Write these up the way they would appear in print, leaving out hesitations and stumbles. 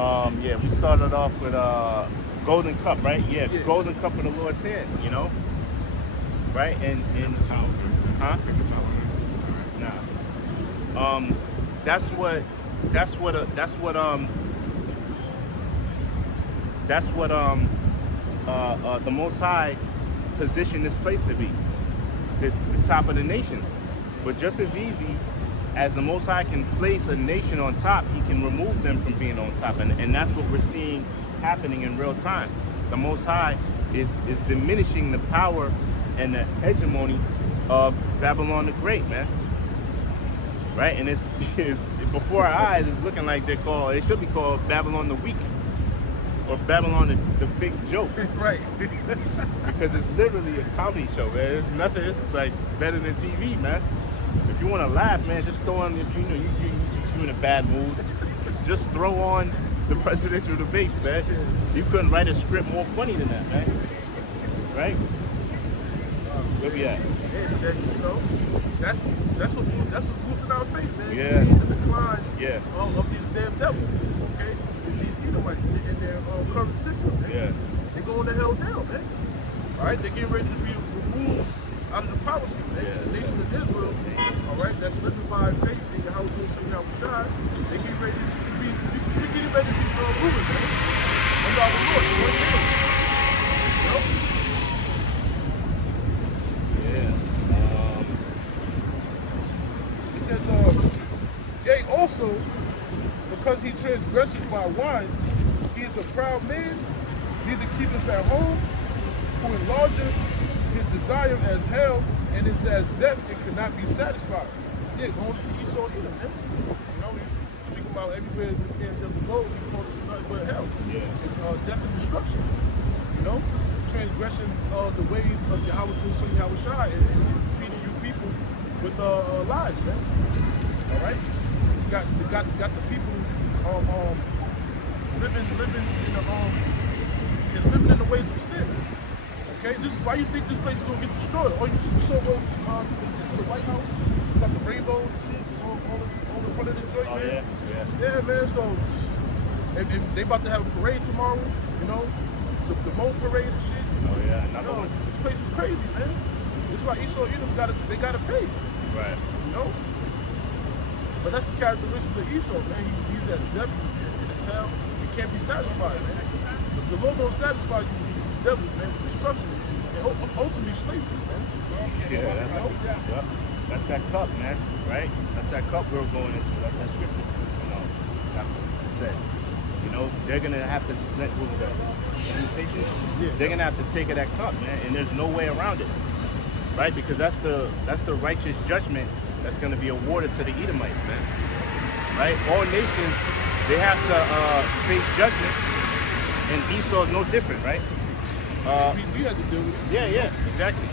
Yeah, we started off with golden cup, right? Yeah, Yeah. golden cup of the Lord's hand, you know, right? And Paper towel. huh? Paper towel. All Nah. Um, that's what that's what that's what that's what the Most High positioned this place to be, the top of the nations. But just as easy as the Most High can place a nation on top, He can remove them from being on top, and that's what we're seeing happening in real time. The Most High is diminishing the power and the hegemony of Babylon the Great, man. Right, and it's before our eyes. It's looking like they're called. It should be called Babylon the Weak or Babylon the Big Joke. Right. Because it's literally a comedy show, man. It's nothing. It's like better than TV, man. If you want to laugh, man, just throw on. If you know you in a bad mood, just throw on the presidential debates, man. You couldn't write a script more funny than that, man. Right? Where we at? Yeah, but that, you know, that's what's boosting our faith, man. Yeah. You see the decline Yeah. of these damn devils, okay? These Edomites in their current system, man. Yeah. They're going to hell now, man. All right, they're getting ready to be removed out of the power seat, man. Yeah. The nation of Israel, all right, that's living by faith in Yahweh Shai. They get ready to be, they're getting ready to be rulers, man. Under our Lord, one day. You know? Yeah. It says, yea, also, because he transgresseth my wine, he is a proud man, neither keepeth at home, who enlargeth his desire as hell, and is as death and cannot be satisfied. Yeah, going to see Esau Edom, man. You know, we speak about everywhere this damn devil goes, he calls it nothing but hell. Yeah. And death and destruction. You know? Transgression of the ways of Yahweh Shai and feeding you people with lies, man. All right, got the people living in the living in the ways of sin. Okay, this is why you think this place is gonna get destroyed. Oh, you saw into the White House, got the rainbow and shit all in front of the joint, Oh man. yeah. Yeah, man. So and they about to have a parade tomorrow. You know, the Mo parade and shit. Oh yeah. Another Yo, one. this place is crazy, man. That's why Esau Edom gotta pay. Right. You know? But that's the characteristic of Esau, man. He's at death in his hell. He can't be satisfied, man. If the Lord don't satisfy you, the devil, man, destruction, and ultimately slavery, man. Yeah. That's that cup, man. Right. That's that cup we're going into. That's that scripture. You know. That's what it said. You know, they're gonna have to let what was that? Limitations? Yeah. They're gonna have to take of that cup, man, and there's no way around it. Right? Because that's the righteous judgment that's going to be awarded to the Edomites, man. Right? All nations, they have to face judgment, and Esau is no different, right? We had to deal with it. Yeah, exactly.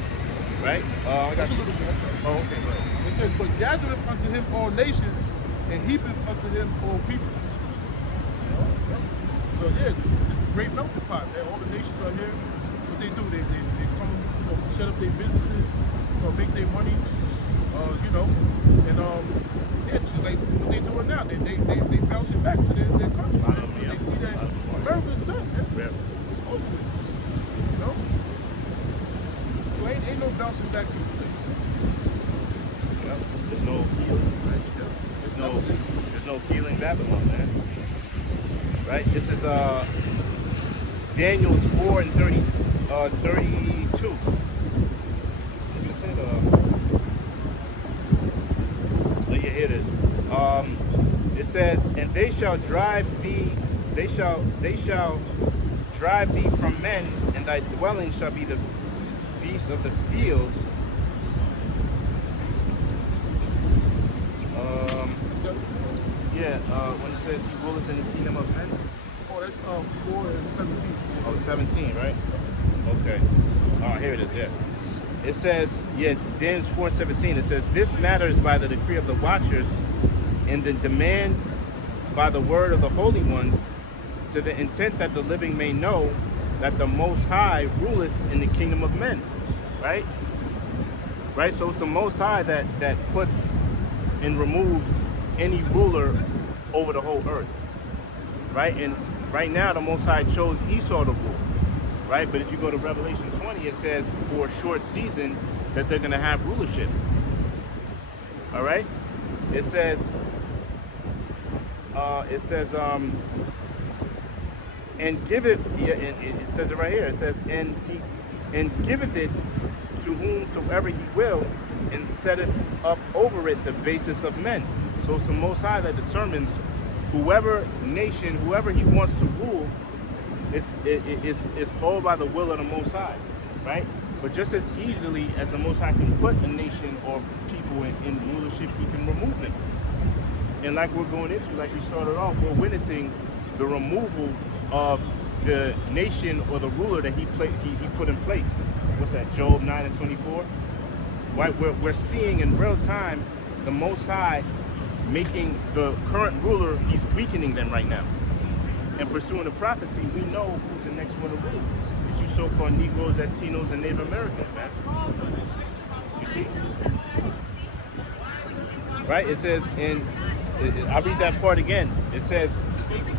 Right? I got That's a you. little bit, I'm sorry. Oh, okay, go ahead. It says, but gathereth unto him all nations, and heapeth unto him all peoples. So yeah, it's a great melting pot, man. All the nations are here. What they do, they come, you know, set up their businesses, make their money, you know, and yeah, like what they doing now, they bounce it back to their country. They see that America's done, man. It's over with, you know. So ain't no bouncing back to this place. Yep. There's no healing, right? There's no healing Babylon, man. Right? This is Daniel's 4 and 32. What you said? Oh, yeah, here it is. It says, and they shall drive thee from men, and thy dwelling shall be the beasts of the fields. When it says he ruleth in the kingdom of men. Oh, that's 4 and 17. Oh, 17, right? Okay. Oh, here it is, yeah. It says, yeah, Daniel 4:17, it says, this matters by the decree of the watchers and the demand by the word of the holy ones, to the intent that the living may know that the Most High ruleth in the kingdom of men, right? Right, so it's the Most High that puts and removes any ruler over the whole earth, right? And right now, the Most High chose Esau to rule, right? But if you go to Revelation 20, it says for a short season that they're going to have rulership. All right? It says, and giveth, yeah, it says it right here. It says, and giveth it to whomsoever he will, and setteth up over it the basis of men. So it's the Most High that determines whoever nation, whoever he wants to rule. It's all by the will of the Most High, right? But just as easily as the Most High can put a nation or people in rulership, he can remove them. And like we're going into, like we started off, we're witnessing the removal of the nation or the ruler that he put in place. What's that, Job 9 and 24? Right? We're seeing in real time the Most High making the current ruler, he's weakening them right now. And pursuing the prophecy, we know who's the next one to rule. It's you so-called Negroes, Latinos, and Native Americans, man. You see? Right? It says, I'll read that part again. It says,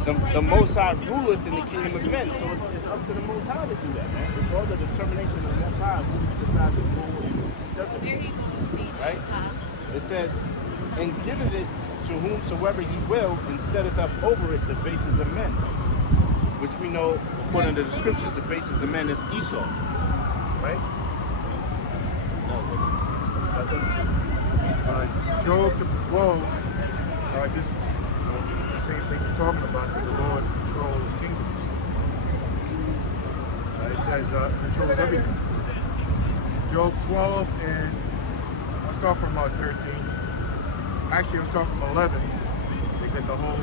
the Most High ruleth in the kingdom of men. So it's up to the Most High to do that, man. It's all the determination of the Most High who decides to rule and who doesn't rule. Right? It says, and giveth it to whomsoever he will, and setteth up over it the bases of men. Which we know, according to the scriptures, the basis of men is Esau. Right? Job chapter 12, just the same thing you're talking about, that the Lord controls kingdoms. It says control of everything. Job 12, and I'll start from 13. Actually, I'll start from 11 to get the whole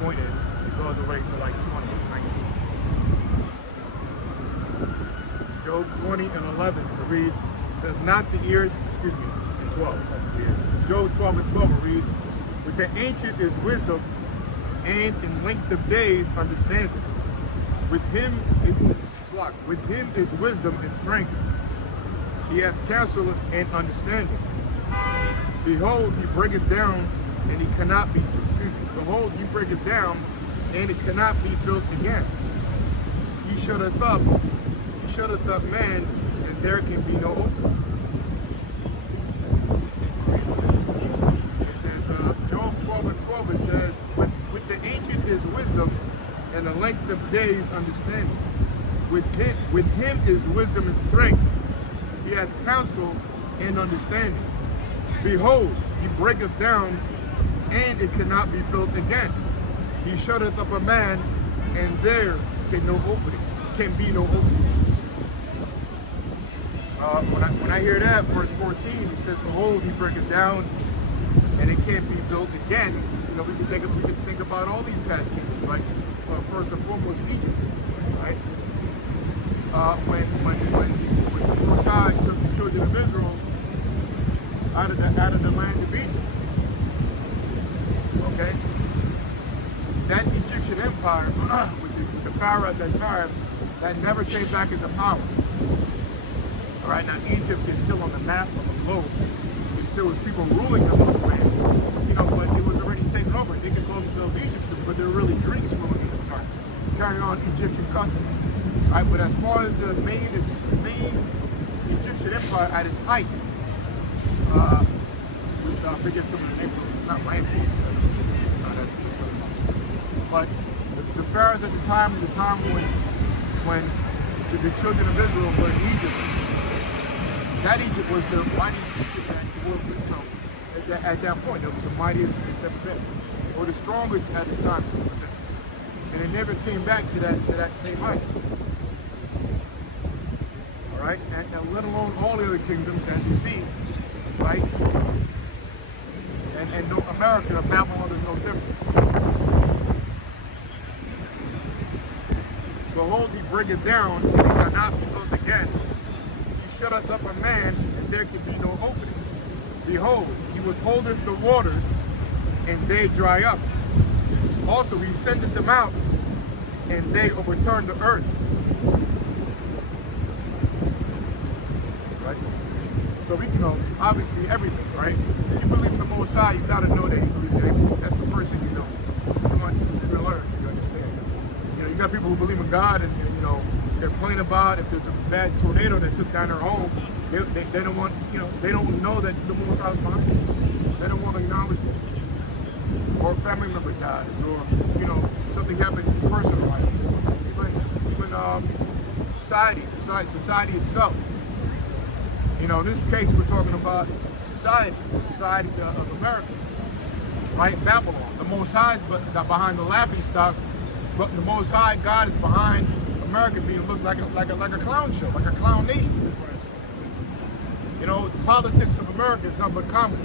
point in. It goes all the way to like 20, 19. Job 20 and 11, it reads, does not the ear, excuse me, 12. Job 12 and 12 reads, with the ancient is wisdom, and in length of days understanding. With him is wisdom and strength. He hath counsel and understanding. Behold, he breaketh down, and he cannot be, behold, he breaketh down, and it cannot be built again. He shutteth up man, and there can be no opening. It says, Job 12 and 12, it says, with the ancient is wisdom, and the length of days understanding. With him is wisdom and strength. He hath counsel and understanding. Behold, he breaketh down, and it cannot be built again. He shutteth up a man, and there can be no opening. When I hear that, verse 14, he says, behold, he breaketh down, and it can't be built again. We can think about all these past kingdoms, like first and foremost Egypt, right? When Mosiah took the children of Israel out of the land of Egypt, okay? That Egyptian empire, with the Pharaoh at that time, that never came back into power. All right, now Egypt is still on the map of the globe. There still was people ruling in those lands, but it was already taken over. They could call themselves Egypt, but they were really Greeks ruling at the time, carrying on Egyptian customs. All right, but as far as the main Egyptian empire at its height, with I forget some of the names, not Ramses, that's something else. But the pharaohs at the time when the children of Israel were in Egypt, that Egypt was the mightiest Egypt that the world could know. At that point, it was the mightiest it's ever been, or the strongest at its time it's ever been. And it never came back to that same height. All right, and let alone all the other kingdoms, as you see, right? And no, America, Babylon is no different. Behold, he bringeth down, and it cannot be built again. He shutteth up a man, and there can be no opening. Behold, he withholdeth the waters, and they dry up. Also, he sendeth them out, and they overturn the earth. Right? So we can know, obviously, everything, right? If you believe in the Most High, you got to know that he believes in everything. That's the person you know. You want to learn, you understand. God and you know, complain about if there's a bad tornado that took down their home, they don't want, you know, they don't know that the Most High is behind them. They don't want to acknowledge it. Or family member dies, or you know, something happened in personal life. Even society itself. You know, in this case, we're talking about the society of America, right? Babylon. The Most High is behind the Laughingstock, but the Most High God is behind America being looked like a clown show, like a clown nation. You know, the politics of America is nothing but comedy,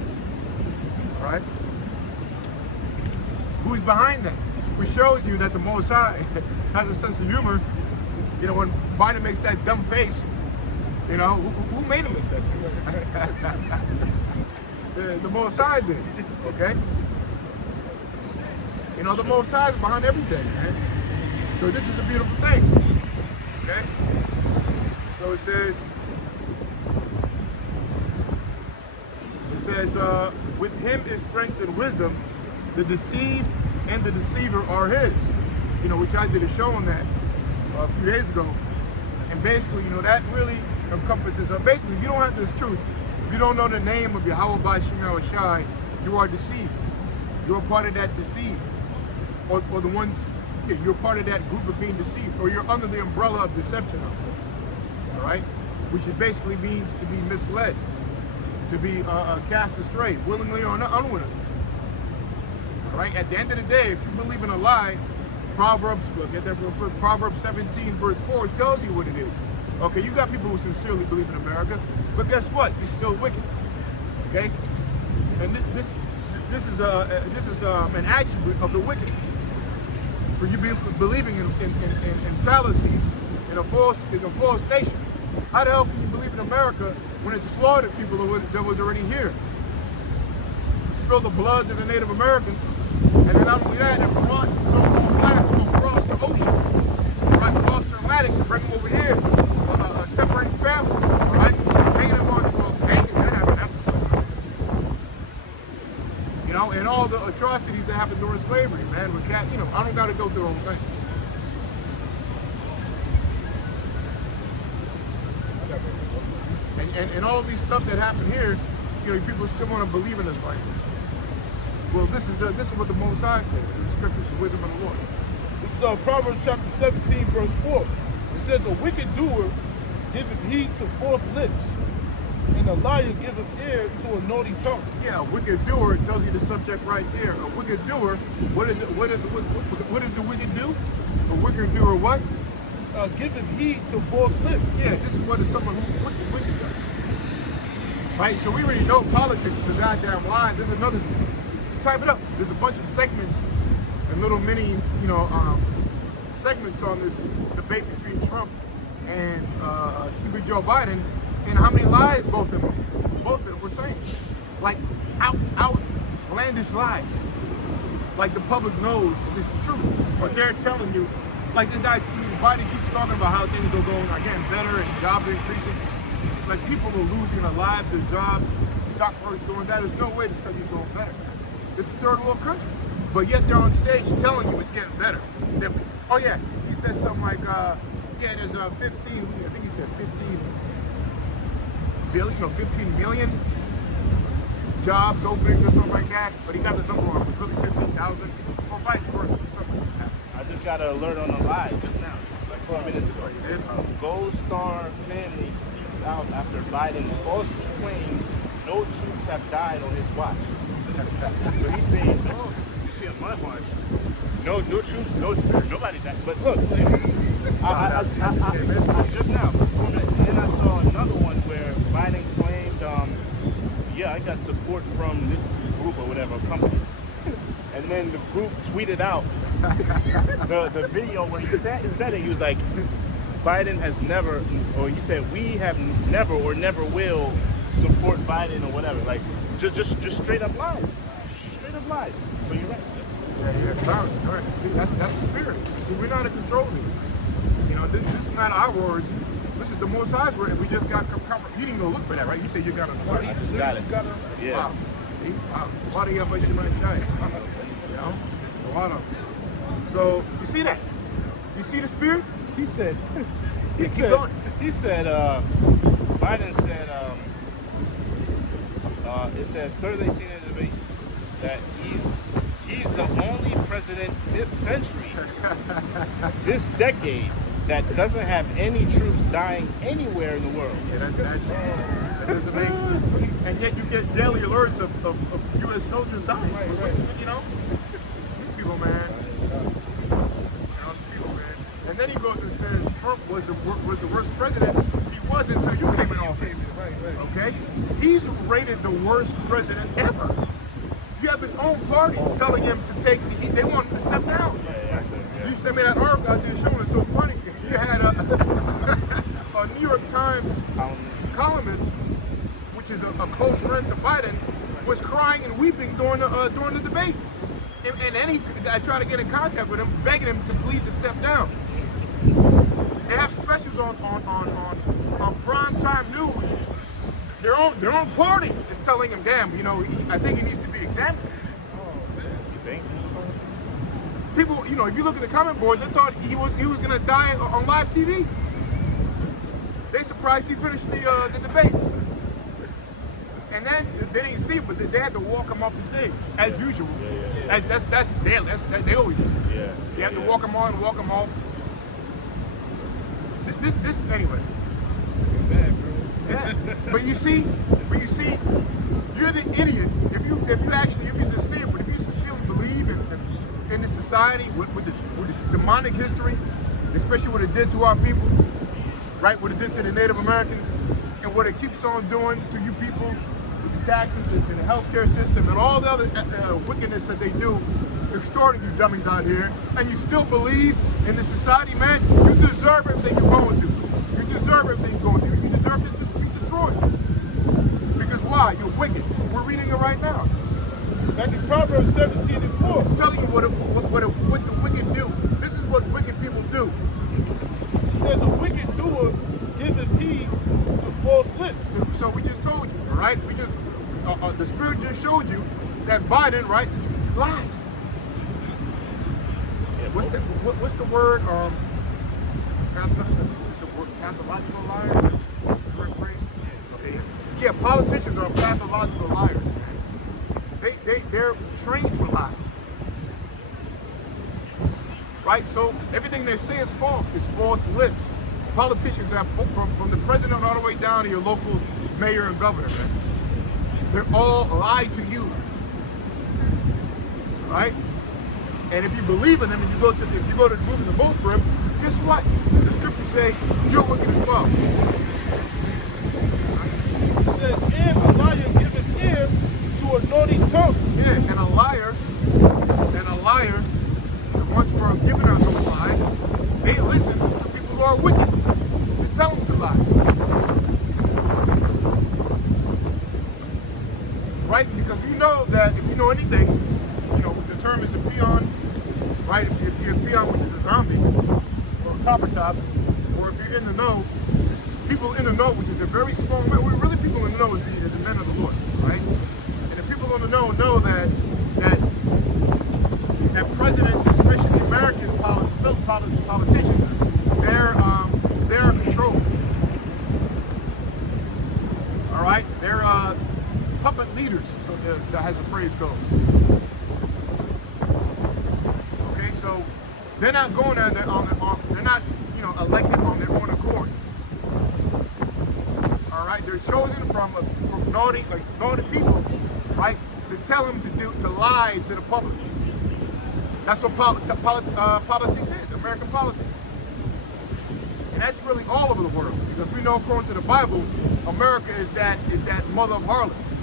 right? Who's behind that? Which shows you that the Most High has a sense of humor. You know, when Biden makes that dumb face, you know, who made him make that face? the Most High did, okay? You know, the Most High is behind everything, man. So this is a beautiful thing, okay? So it says, with him is strength and wisdom, the deceived and the deceiver are his. You know, which I did a show on that a few days ago. And basically, you know, that really encompasses, basically, you don't have this truth. If you don't know the name of Yahweh Bashim Shai, you are deceived. You're part of that deceived. Or the ones, yeah, you're part of that group of being deceived. Or you're under the umbrella of deception, I'll say. All right? Which it basically means to be misled, to be cast astray, willingly or unwillingly. All right? At the end of the day, if you believe in a lie, Proverbs, we'll get that real quick, Proverbs 17 verse 4 tells you what it is. Okay, you got people who sincerely believe in America, but guess what? You're still wicked. Okay? And this is an attribute of the wicked. For you believing in fallacies, in a false nation. How the hell can you believe in America when it slaughtered people that was already here? It spilled the bloods of the Native Americans, and then not only that, it brought so-called blacks from across the ocean, right across the Atlantic to bring them over here, separating families, right? Hanging them on, well, hanging, that happened episode. You know, and all the atrocities that happened during slavery, man, with cat, you know, I don't gotta go through the whole thing. And all these stuff that happened here, you know, people still want to believe in this language. Well, this is what the Most High says, the scriptures, the wisdom of the Lord. This is Proverbs chapter 17, verse 4. It says, a wicked doer giveth heed to false lips, and a liar giveth ear to a naughty tongue. Yeah, a wicked doer, it tells you the subject right there. A wicked doer, what is it? What does the wicked do? A wicked doer what? Giveth heed to false lips. Yeah, this is what someone who wicked does. Right, so we already know politics is a goddamn lie. There's another, type it up. There's a bunch of segments and little mini, you know, segments on this debate between Trump and Stupid Joe Biden, and how many lies both of them were saying. Like outlandish lies. Like the public knows it's the truth, but they're telling you, like the guy, Biden keeps talking about how things are getting better and jobs are increasing. Like people are losing their lives, their jobs, the stock market's going down. There's no way this country's going better. It's a third world country. But yet they're on stage telling you it's getting better. Oh yeah, he said something like, yeah, there's 15, I think he said 15 billion, 15 million jobs openings or something like that. But he got the number wrong. It was really 15,000 or vice versa, something like that. I just got an alert on the live just now, like 4 minutes ago. Gold Star family speaks out after Biden falsely claims no troops have died on his watch. So he's saying, no, you see on my watch, no troops, no spirit, nobody died. But look, I just now, and I saw another one where Biden claimed, yeah, I got support from this group or whatever, company. And then the group tweeted out the video where he said it. He was like, Biden has never, or he said, we have never or never will support Biden or whatever. Like, just straight up lies. Straight up lies. So you're right. Yeah, all right. See, that's the spirit. See, we're not in control of it. You know, this is not our words. This is the Most High's word, and we just got comfort. You didn't go look for that, right? You said you got a I just got it. Yeah. Wow. Why do you have a shy? You know? So, you see that? You see the spirit? He said, Keep going. he said, Biden said, it says Thursday CNN debates that he's the only president this century, this decade, that doesn't have any troops dying anywhere in the world. Yeah, that doesn't make, and yet you get daily alerts of U.S. soldiers dying. Right. You know, these people, man. You know, these people, man. And then he goes and says Trump was the worst president. He was until you came in office. Right. Okay, he's rated the worst president ever. You have his own party telling him to take. They want him to step down. Yeah. You sent me that article out there showing it's so funny. You had a New York Times columnist, which is a close friend to Biden, was crying and weeping during the debate. And then I tried to get in contact with him, begging him to plead to step down. They have specials on primetime news. Their own party is telling him, damn, you know, I think he needs to be examined. You think? People, you know, if you look at the comment board, they thought he was gonna die on live TV. They surprised he finished the debate. And then they didn't see it, but they had to walk him off the stage as usual. Yeah. That's daily. They always do. Yeah. They have to walk him on, walk him off. This anyway. Bad, bro. Yeah. But you see, you're the idiot if you sincere, but if you sincerely believe in this society with this demonic history, especially what it did to our people, right? What it did to the Native Americans, and what it keeps on doing to you people with the taxes and the healthcare system and all the other wickedness that they do, extorting you dummies out here, and you still believe in this society, man, you deserve everything you're going through. You deserve everything you're going through. You deserve to just be destroyed. Because why? You're wicked. We're reading it right now. Back in Proverbs 17:4. It's telling you what the wicked do. This is what wicked people do. It says a wicked doer giveth heed to false lips. So we just told you, all right? We just, the Spirit just showed you that Biden, right, lies. What's the word? Pathological liar? Correct phrase? Okay. Yeah, politicians are pathological liars, man. They're trained to lie. Right? So everything they say is false. It's false lips. Politicians have, from the president all the way down to your local mayor and governor, man. They're all lied to you. Right? And if you believe in them, and if you go to the book of the boat for him, guess what? The scriptures say you're wicked as well. It says, and a liar giveth ear to a naughty tongue. Yeah, and a liar, the ones who are giving out those lies, they listen to people who are wicked to tell them to lie. Right? Because you know that if you know anything, you know, the term is a peon, right? If you're a peon, which is a zombie, or a copper top, or if you're in the know, people in the know, which is a very small, really people in the know is the men of the Lord, right? And the people in the know that presidents, especially American politicians, they're controlled. All right, they're puppet leaders, so that has a phrase goes. Okay, so they're not going on they're not, you know, elected on their own accord. All right, they're chosen from naughty people, right, to tell them to lie to the public. That's what politics is, American politics. And that's really all over the world, because we know, according to the Bible, America is that mother of harlots,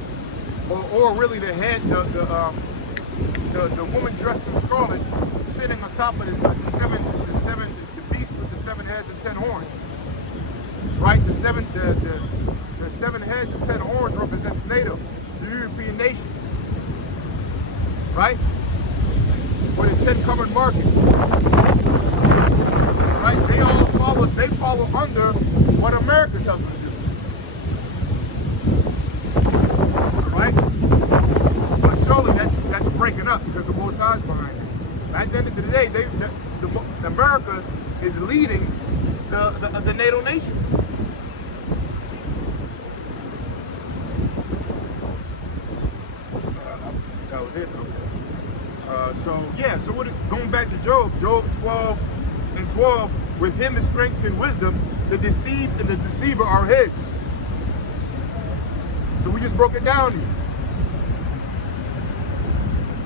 or really the head, the woman dressed in scarlet, sitting on top of the beast with the 7 heads and 10 horns. Right, the seven heads and 10 horns represents native, the European nations. Right, or the 10 covered markets. Right, they follow under what America tells them to do. All right, but surely that's breaking up because the Most High's behind it. At the end of the day, America is leading the NATO nations. That was it. Okay. So going back to Job 12 and 12, with him is strength and wisdom, the deceived and the deceiver are his. So we just broke it down here.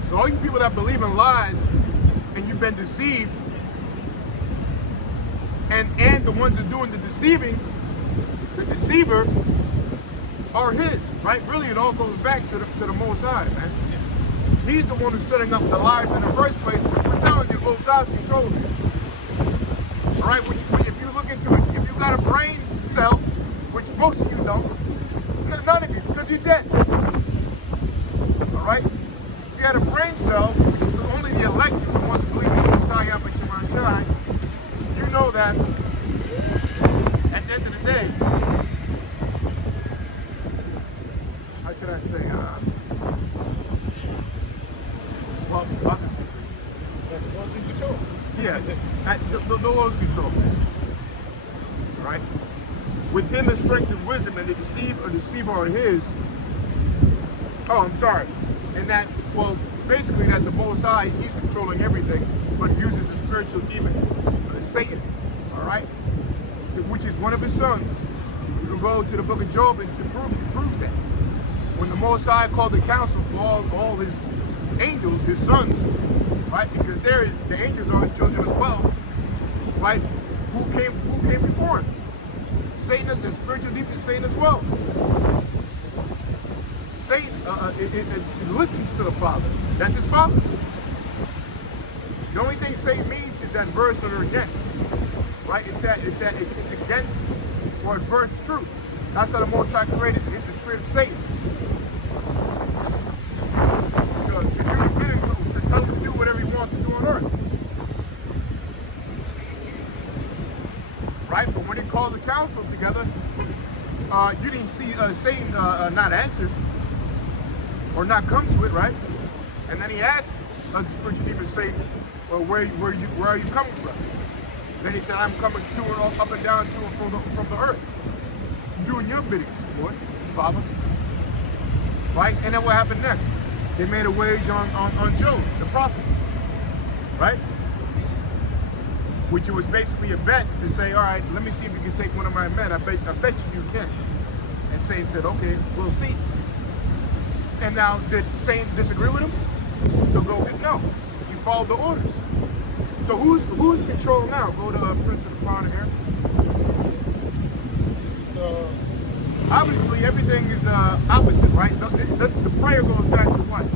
So all you people that believe in lies and you've been deceived, and the ones that are doing the deceiving, the deceiver, are his, right? Really, it all goes back to the Most High, man. He's the one who's setting up the lies in the first place. We're telling you both sides control it. All right, if you look into it, if you got a brain cell, which most of you don't, none of you, because you're dead. All right? If you had a brain cell, only the elect, the ones who believe in the Messiah, but Shemai, you know that at the end of the day, how should I say, well, That's what's in control. yeah, the Lord's control. Right? With him is strength and wisdom, and the deceiver are his. Oh, I'm sorry. And that, well, basically that the Most High, he's controlling everything, but uses a spiritual demon, Satan. All right? Which is one of his sons. You can go to the book of Job and to prove that. When the Most High called the council for all his angels, his sons, right? Because the angels are his children as well, right? Who came before him? Satan, the spiritual demon, Satan as well. Satan, it listens to the Father. That's his Father. The only thing Satan means is adverse or against, right? It's against or adverse truth. That's how the Most High created the spirit of Satan. To tell him to do whatever he wants to do on earth. Right? But when he called the council together, you didn't see Satan not answer or not come to it, right? And then he asked the spiritual demon, Satan, well, where are you coming from? Then he said, I'm coming to and up and down to and from the earth, doing your biddings, Lord, Father. Right? And then what happened next? They made a wage on Job, the prophet, right? Which was basically a bet to say, all right, let me see if you can take one of my men. I bet you can. And Satan said, okay, we'll see. And now, did Satan disagree with him? No. He followed the orders. So who's in control now? Go to Prince of the Power here. Obviously, everything is opposite, right? The prayer goes back to what?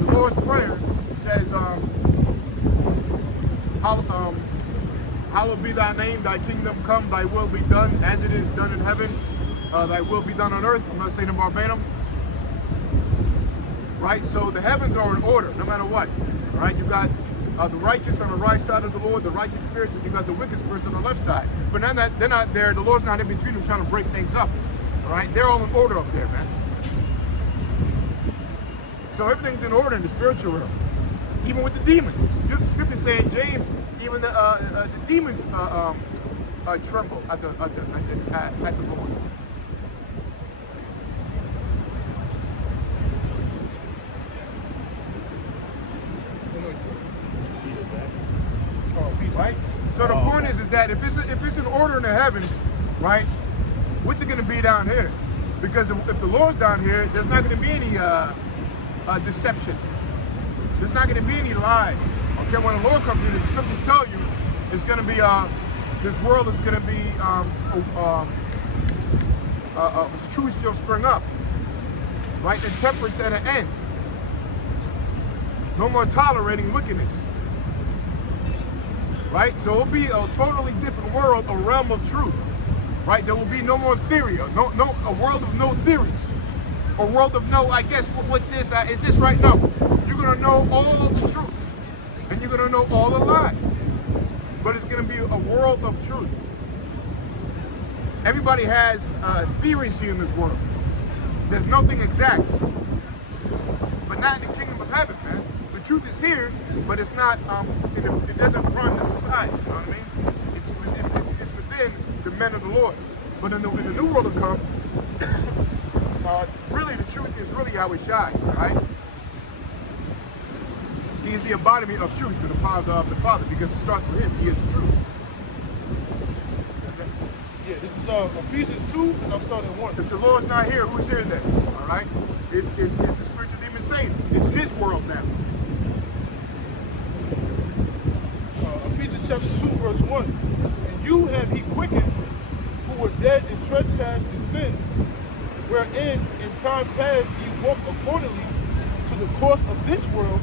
The Lord's Prayer says, hallowed be thy name, thy kingdom come, thy will be done, as it is done in heaven, thy will be done on earth. I'm not saying them verbatim. Right? So the heavens are in order, no matter what. Right? You got the righteous on the right side of the Lord, the righteous spirits, and you got the wicked spirits on the left side. But now that they're not there, the Lord's not in between them trying to break things up. All right? They're all in order up there, man. So everything's in order in the spiritual realm. Even with the demons. Scripture saying, James, even the demons tremble at the Lord. Right? So the point is that if it's an order in the heavens, right, what's it going to be down here? Because if the Lord's down here, there's not going to be any deception. There's not going to be any lies. Okay, when the Lord comes in, the scriptures tell you it's going to be this world is going to be truth shall spring up, right? And temperance at an end. No more tolerating wickedness. Right? So it'll be a totally different world, a realm of truth. Right? There will be no more theory, a world of no theories. A world of no, I guess, what's this? Is this right? No. You're going to know all of the truth. And you're going to know all the lies. But it's going to be a world of truth. Everybody has theories here in this world. There's nothing exact. But not in the kingdom of heaven, man. The truth is here, but it's not. It doesn't run the society. You know what I mean? It's within the men of the Lord. But in the new world to come, really the truth is really how it shines, right? He is the embodiment of truth to the power of the Father, because it starts with him. He is the truth. Yeah, this is Ephesians 2, and I'll start at 1. If the Lord's not here, who's here then? All right? It's the spiritual demon Satan. It's his world now. Ephesians chapter 2, verse 1. And you have he quickened, who were dead in trespass and sins, wherein in time past ye walked accordingly to the course of this world,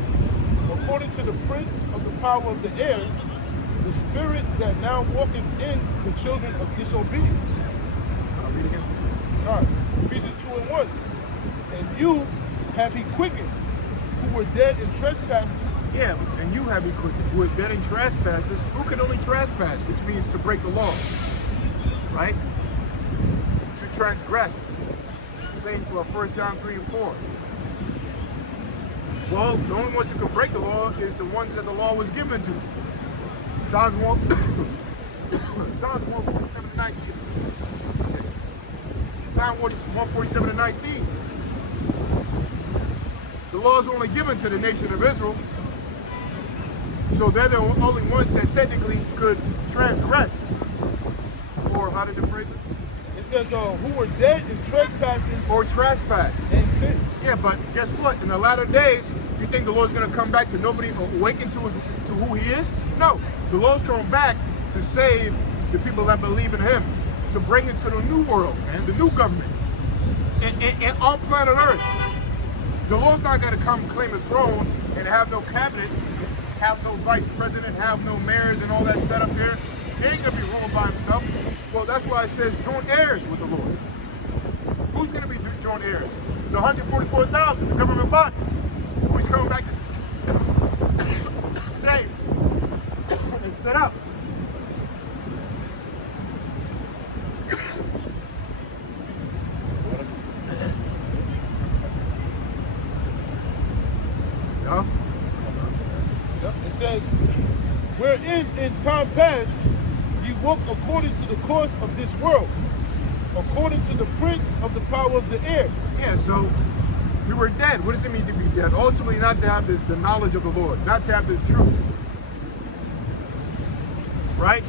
according to the prince of the power of the air, the spirit that now walketh in the children of disobedience. I'll read against it. All right, Ephesians 2 and 1. And you have he quickened, who were dead in trespasses. Yeah, and you have he quickened, who were dead in trespasses. Who can only trespass, which means to break the law, right? To transgress. Same for 1 John 3 and 4. Well, the only ones who can break the law is the ones that the law was given to. Psalms 147 and 19. Psalm 147 and 19. The law is only given to the nation of Israel. So they're the only ones that technically could transgress. Or how did it phrase it? It says, who were dead in trespasses Or trespass. and sins. Yeah, but guess what? In the latter days, you think the Lord's going to come back to nobody awaken to who he is? No. The Lord's coming back to save the people that believe in him, to bring it to the new world, man, the new government, and on planet Earth. The Lord's not going to come claim his throne and have no cabinet, have no vice president, have no mayors and all that set up here. He ain't going to be ruling by himself. Well, that's why it says joint heirs with the Lord. Who's going to be joint heirs? The 144,000, the government body. Who's coming back to save and set up. No? It says, wherein in time past ye walked according to the course of this world, according to the prince of the power of the air. Yeah, so we were dead. What does it mean to be dead? Ultimately, not to have the knowledge of the Lord, not to have this truth. Right?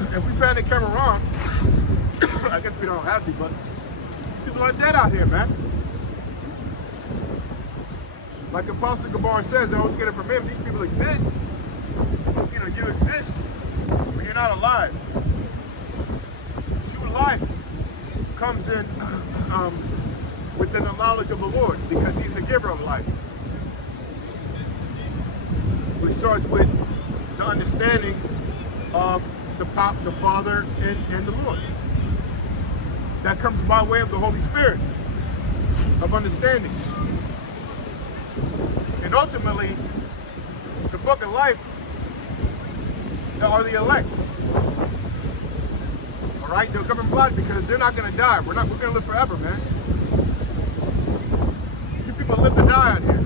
If we pan the camera wrong, I guess we don't have to, but people are dead out here, man. Like Apostle Gabar says, I always get it from him, these people exist. You know, you exist, but you're not alive. True life comes in within the knowledge of the Lord, because he's the giver of life. Which starts with the understanding of the Father and the Lord. That comes by way of the Holy Spirit of understanding. And ultimately, the book of life are the elect. All right, they'll come in blood because they're not going to die. We're going to live forever, man. You people live to die out here.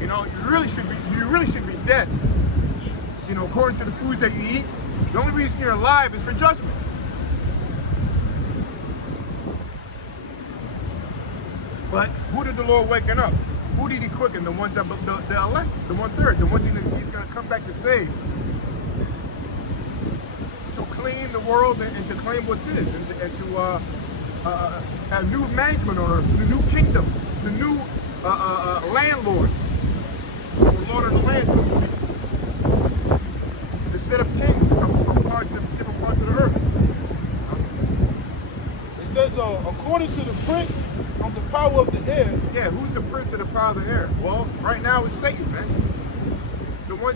You know, you really should be dead. You know, according to the foods that you eat. The only reason you're alive is for judgment. But who did the Lord waken up? Who did he quicken? The ones that the elect, the 1/3, the ones he's going to come back to save, to clean the world and to claim what's his, and to have new management on earth, the new kingdom, the new landlords, the Lord of the land, so to speak. To set up kings from different parts of the earth. It says, according to the prince of the power of the air. Yeah, who's the prince of the power of the air? Well, right now it's Satan, man. The one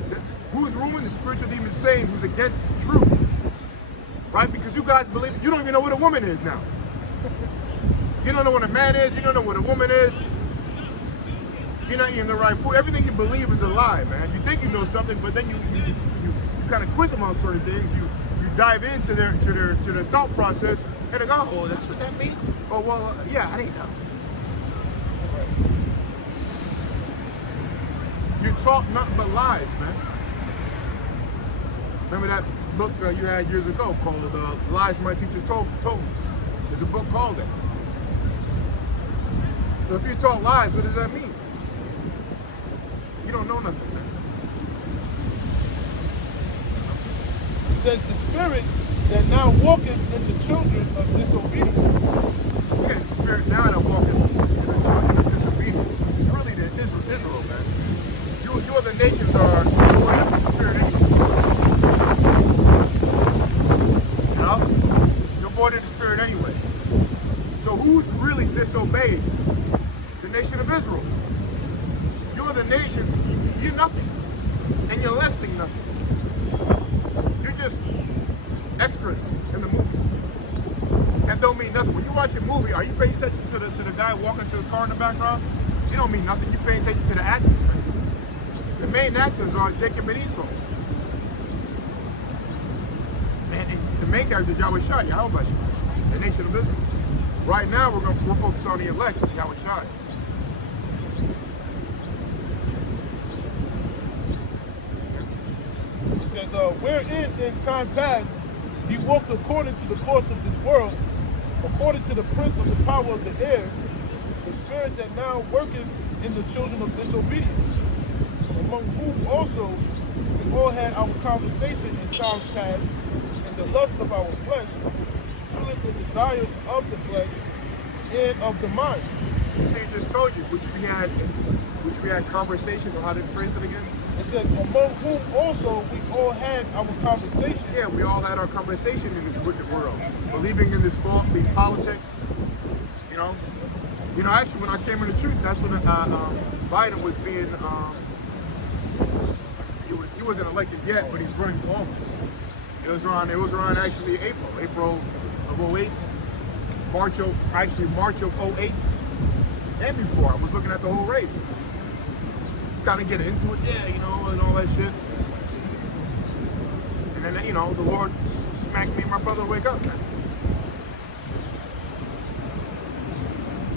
who's ruling the spiritual demon Satan, who's against truth. Right? Because you guys believe, you don't even know what a woman is now. You don't know what a man is, you don't know what a woman is. You're not in the right pool. Everything you believe is a lie, man. You think you know something, but then you kind of quiz them on certain things. You dive into their thought process, and they go, oh, that's what that means? Oh, well, yeah, I didn't know. taught nothing but lies, man. Remember that book you had years ago called Lies My Teachers Told Me? There's a book called that. So if you taught lies, what does that mean? You don't know nothing, man. It says the spirit that now walketh in the children of disobedience. Yeah, the spirit now that walking in the children of disobedience. It's really the Israel, man. You other nations are born of the spirit anyway. You know? You're born in the spirit anyway. So who's really disobeying? The nation of Israel. You're the nation, you're nothing. And you're less than nothing. You're just extras in the movie. That don't mean nothing. When you watch a movie, are you paying attention to the guy walking to his car in the background? You don't mean nothing. You're paying attention to the actors. The main actors are Jacob and Esau. And the main character is Yahweh Shai, Yahweh Shai, the nation of Israel. Right now, we're focused on the elect, Yahweh Shai. It says, wherein in time past he walked according to the course of this world, according to the prince of the power of the air, the spirit that now worketh in the children of disobedience, among whom also we all had our conversation in times past, in the lust of our flesh, fulfilling the desires of the flesh and of the mind. You see, I just told you, which we had conversation, or how to phrase it again? It says, among whom also we all had our conversation. Yeah, we all had our conversation in this wicked world, believing in these politics. You know, Actually, when I came into truth, that's when Biden was being. He wasn't elected yet, but he's running for office. It was around actually April of 08, March of 08, and before. I was looking at the whole race. Kind of get into it, yeah, and all that shit. And then, the Lord smacked me and my brother to wake up, man.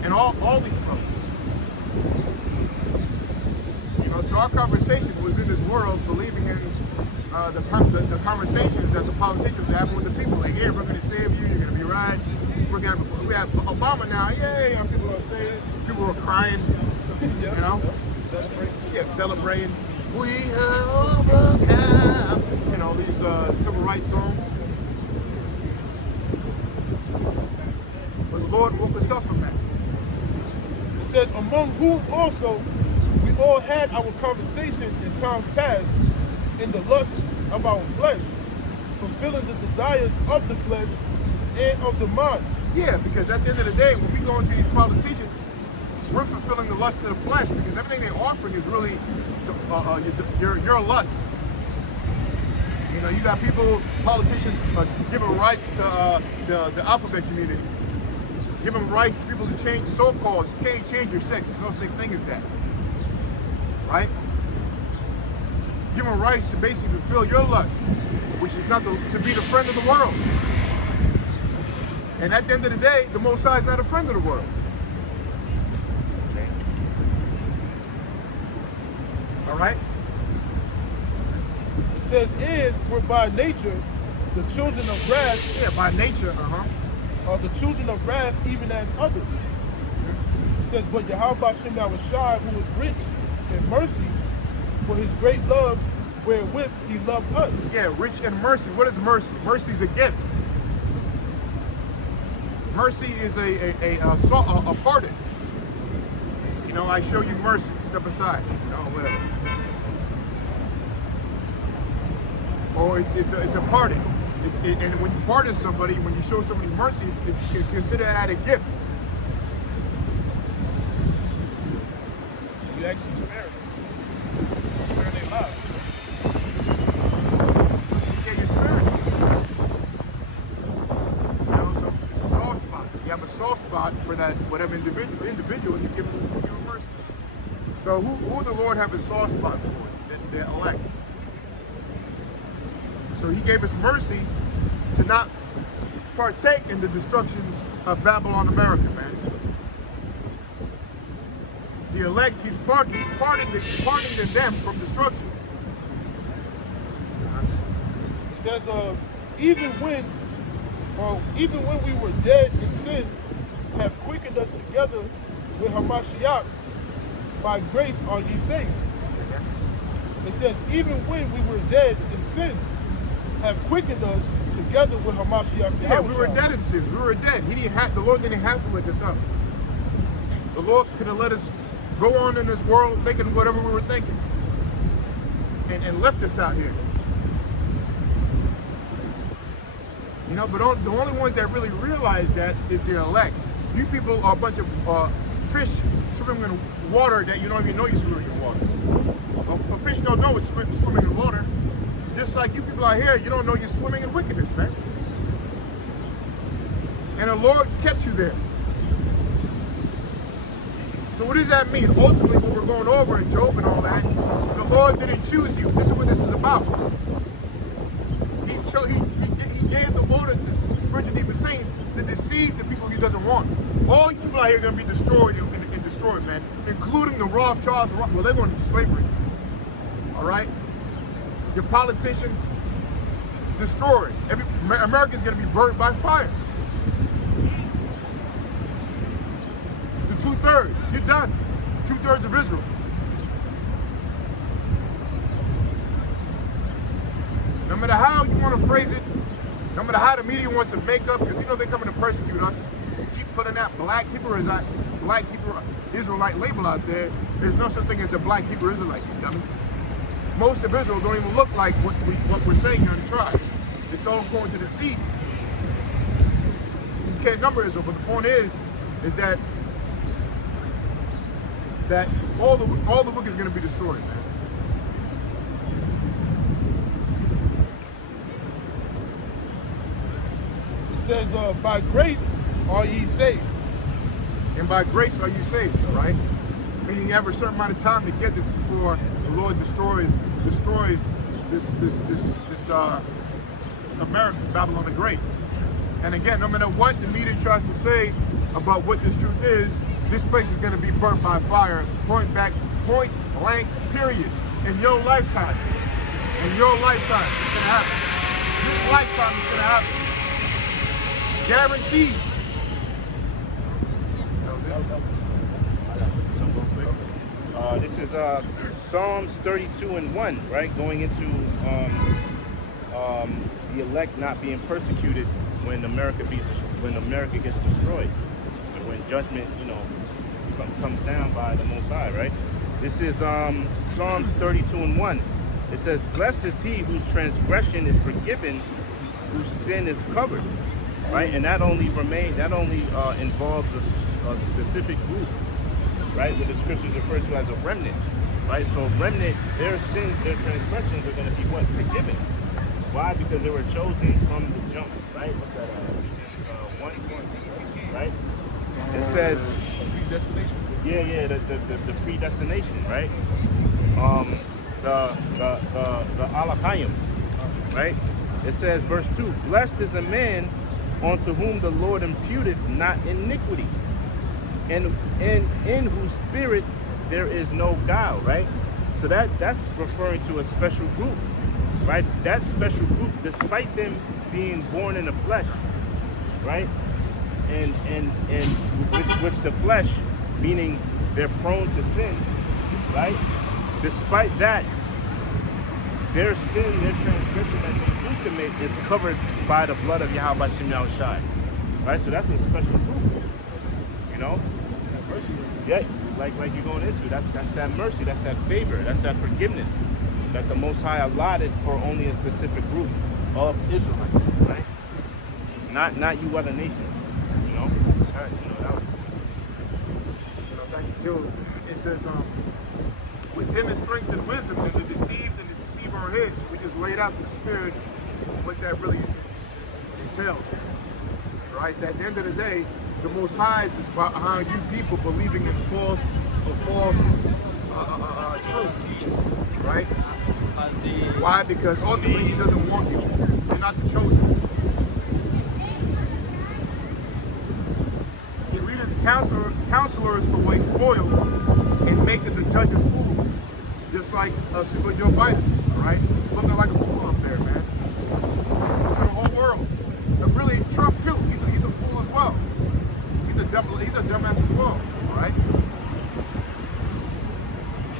And all these brothers. So our conversation was in this world, believing in the conversations that the politicians are having with the people. Like, yeah, we're going to save you, you're going to be right. We have Obama now, yay, people are saying, people are crying, celebrating. We have overcome. These civil rights songs. But the Lord woke us up from that. It says, among whom also we all had our conversation in times past, in the lust of our flesh, fulfilling the desires of the flesh and of the mind. Yeah, because at the end of the day, when we go into these politicians, we're fulfilling the lust of the flesh, because everything they're offering is really your lust. You got politicians giving rights to the alphabet community, giving rights to people to change, so-called, you can't change your sex. There's no such thing as that, right? Giving rights to basically fulfill your lust, which is not to be the friend of the world. And at the end of the day, the Most High is not a friend of the world. All right? It says, and we're by nature the children of wrath. Yeah, by nature, Are the children of wrath even as others. It says, but Yahweh Shem Shai, who is rich in mercy, for his great love wherewith he loved us. Yeah, rich in mercy. What is mercy? Mercy is a gift. Mercy is a pardon. I show you mercy. Step aside. Whatever. Or it's a pardon. And when you pardon somebody, when you show somebody mercy, it's considered that a gift. You actually spare them. Spare their lives. Yeah, you're sparing them. So it's a soft spot. You have a soft spot for that whatever individual, you give them mercy. So who the Lord have a soft spot for? The elect. So he gave us mercy to not partake in the destruction of Babylon, America, man. the elect, he's parting them from destruction. It says, even when we were dead in sin, have quickened us together with Hamashiach. By grace are ye saved. It says, even when we were dead in sins, have quickened us together with Hamashiach. Yeah, we were dead in sins. We were dead. The Lord didn't have to wake us up. The Lord could have let us go on in this world thinking whatever we were thinking, and left us out here. You know, but the only ones that really realize that is the elect. You people are a bunch of fish swimming in water that you don't even know you're swimming in water. A fish don't know it's swimming in water. Just like you people out here, you don't know you're swimming in wickedness, man. And the Lord kept you there. So what does that mean? Ultimately, what we're going over in Job and all that, the Lord didn't choose you. This is what this is about. He gave the order to Spiritual Deep is saying to deceive the people he doesn't want. All you people out here are going to be destroyed and destroyed, man, including the Rothschilds. Well, they're going to slavery. All right? Your politicians destroyed. America's going to be burnt by fire. The 2/3, you're done. 2/3 of Israel. No matter how you want to phrase it, no matter how the media wants to make up, because you know they're coming to persecute us. Keep putting that black Hebrew Israelite label out there. There's no such thing as a black Hebrew Israelite, you dummy. Most of Israel don't even look like what we're saying here in the tribes. It's all going to the seed. You can't number Israel, but the point is that all the wicked is going to be destroyed, man. It says, by grace are ye saved. And by grace are you saved, right? Meaning you have a certain amount of time to get this before the Lord destroys this America, Babylon the Great. And again, no matter what the media tries to say about what this truth is, this place is going to be burnt by fire, point blank, period. In your lifetime. In your lifetime, it's going to happen. This lifetime is going to happen. Guaranteed. This is Psalms 32:1, right? Going into the elect not being persecuted when America gets destroyed, and when judgment, comes down by the Most High, right? This is Psalms 32:1. It says, "Blessed is he whose transgression is forgiven, whose sin is covered," right? And that only involves a specific group, right? What the scriptures refer to as a remnant, right? So remnant, their sins, their transgressions are going to be what? Forgiven. Why? Because they were chosen from the jump, right? What's that? 1, right? It says predestination. Yeah, the predestination, right? The Alachayim, right? It says, verse 2, "Blessed is a man unto whom the Lord imputeth not iniquity, and in whose spirit there is no guile," right? So that's referring to a special group, right? That special group, despite them being born in the flesh, right? And which the flesh, meaning they're prone to sin, right? Despite that, their sin, their transgression that they do commit is covered by the blood of Yahweh Shem Yahushai, right? So that's a special group, Mercy. Yeah, like you're going into. That's that mercy, that's that favor, that's that forgiveness that the Most High allotted for only a specific group of Israelites, right? Not you other nations, that was, thank you. It says, with him is strength and wisdom, and the deceived and the deceiver are his. We just laid out the spirit what that really entails. Right? So at the end of the day, the Most High is behind you people believing in false truth. Right? Why? Because ultimately he doesn't want you. You're not the chosen. He leadeth counselors away spoiled, and making the judges fools, just like Super Joe Biden, all right? Looking like a fool up there, man. To the whole world. And really, Trump too. He's a fool as well. He's a dumbass as well, all right?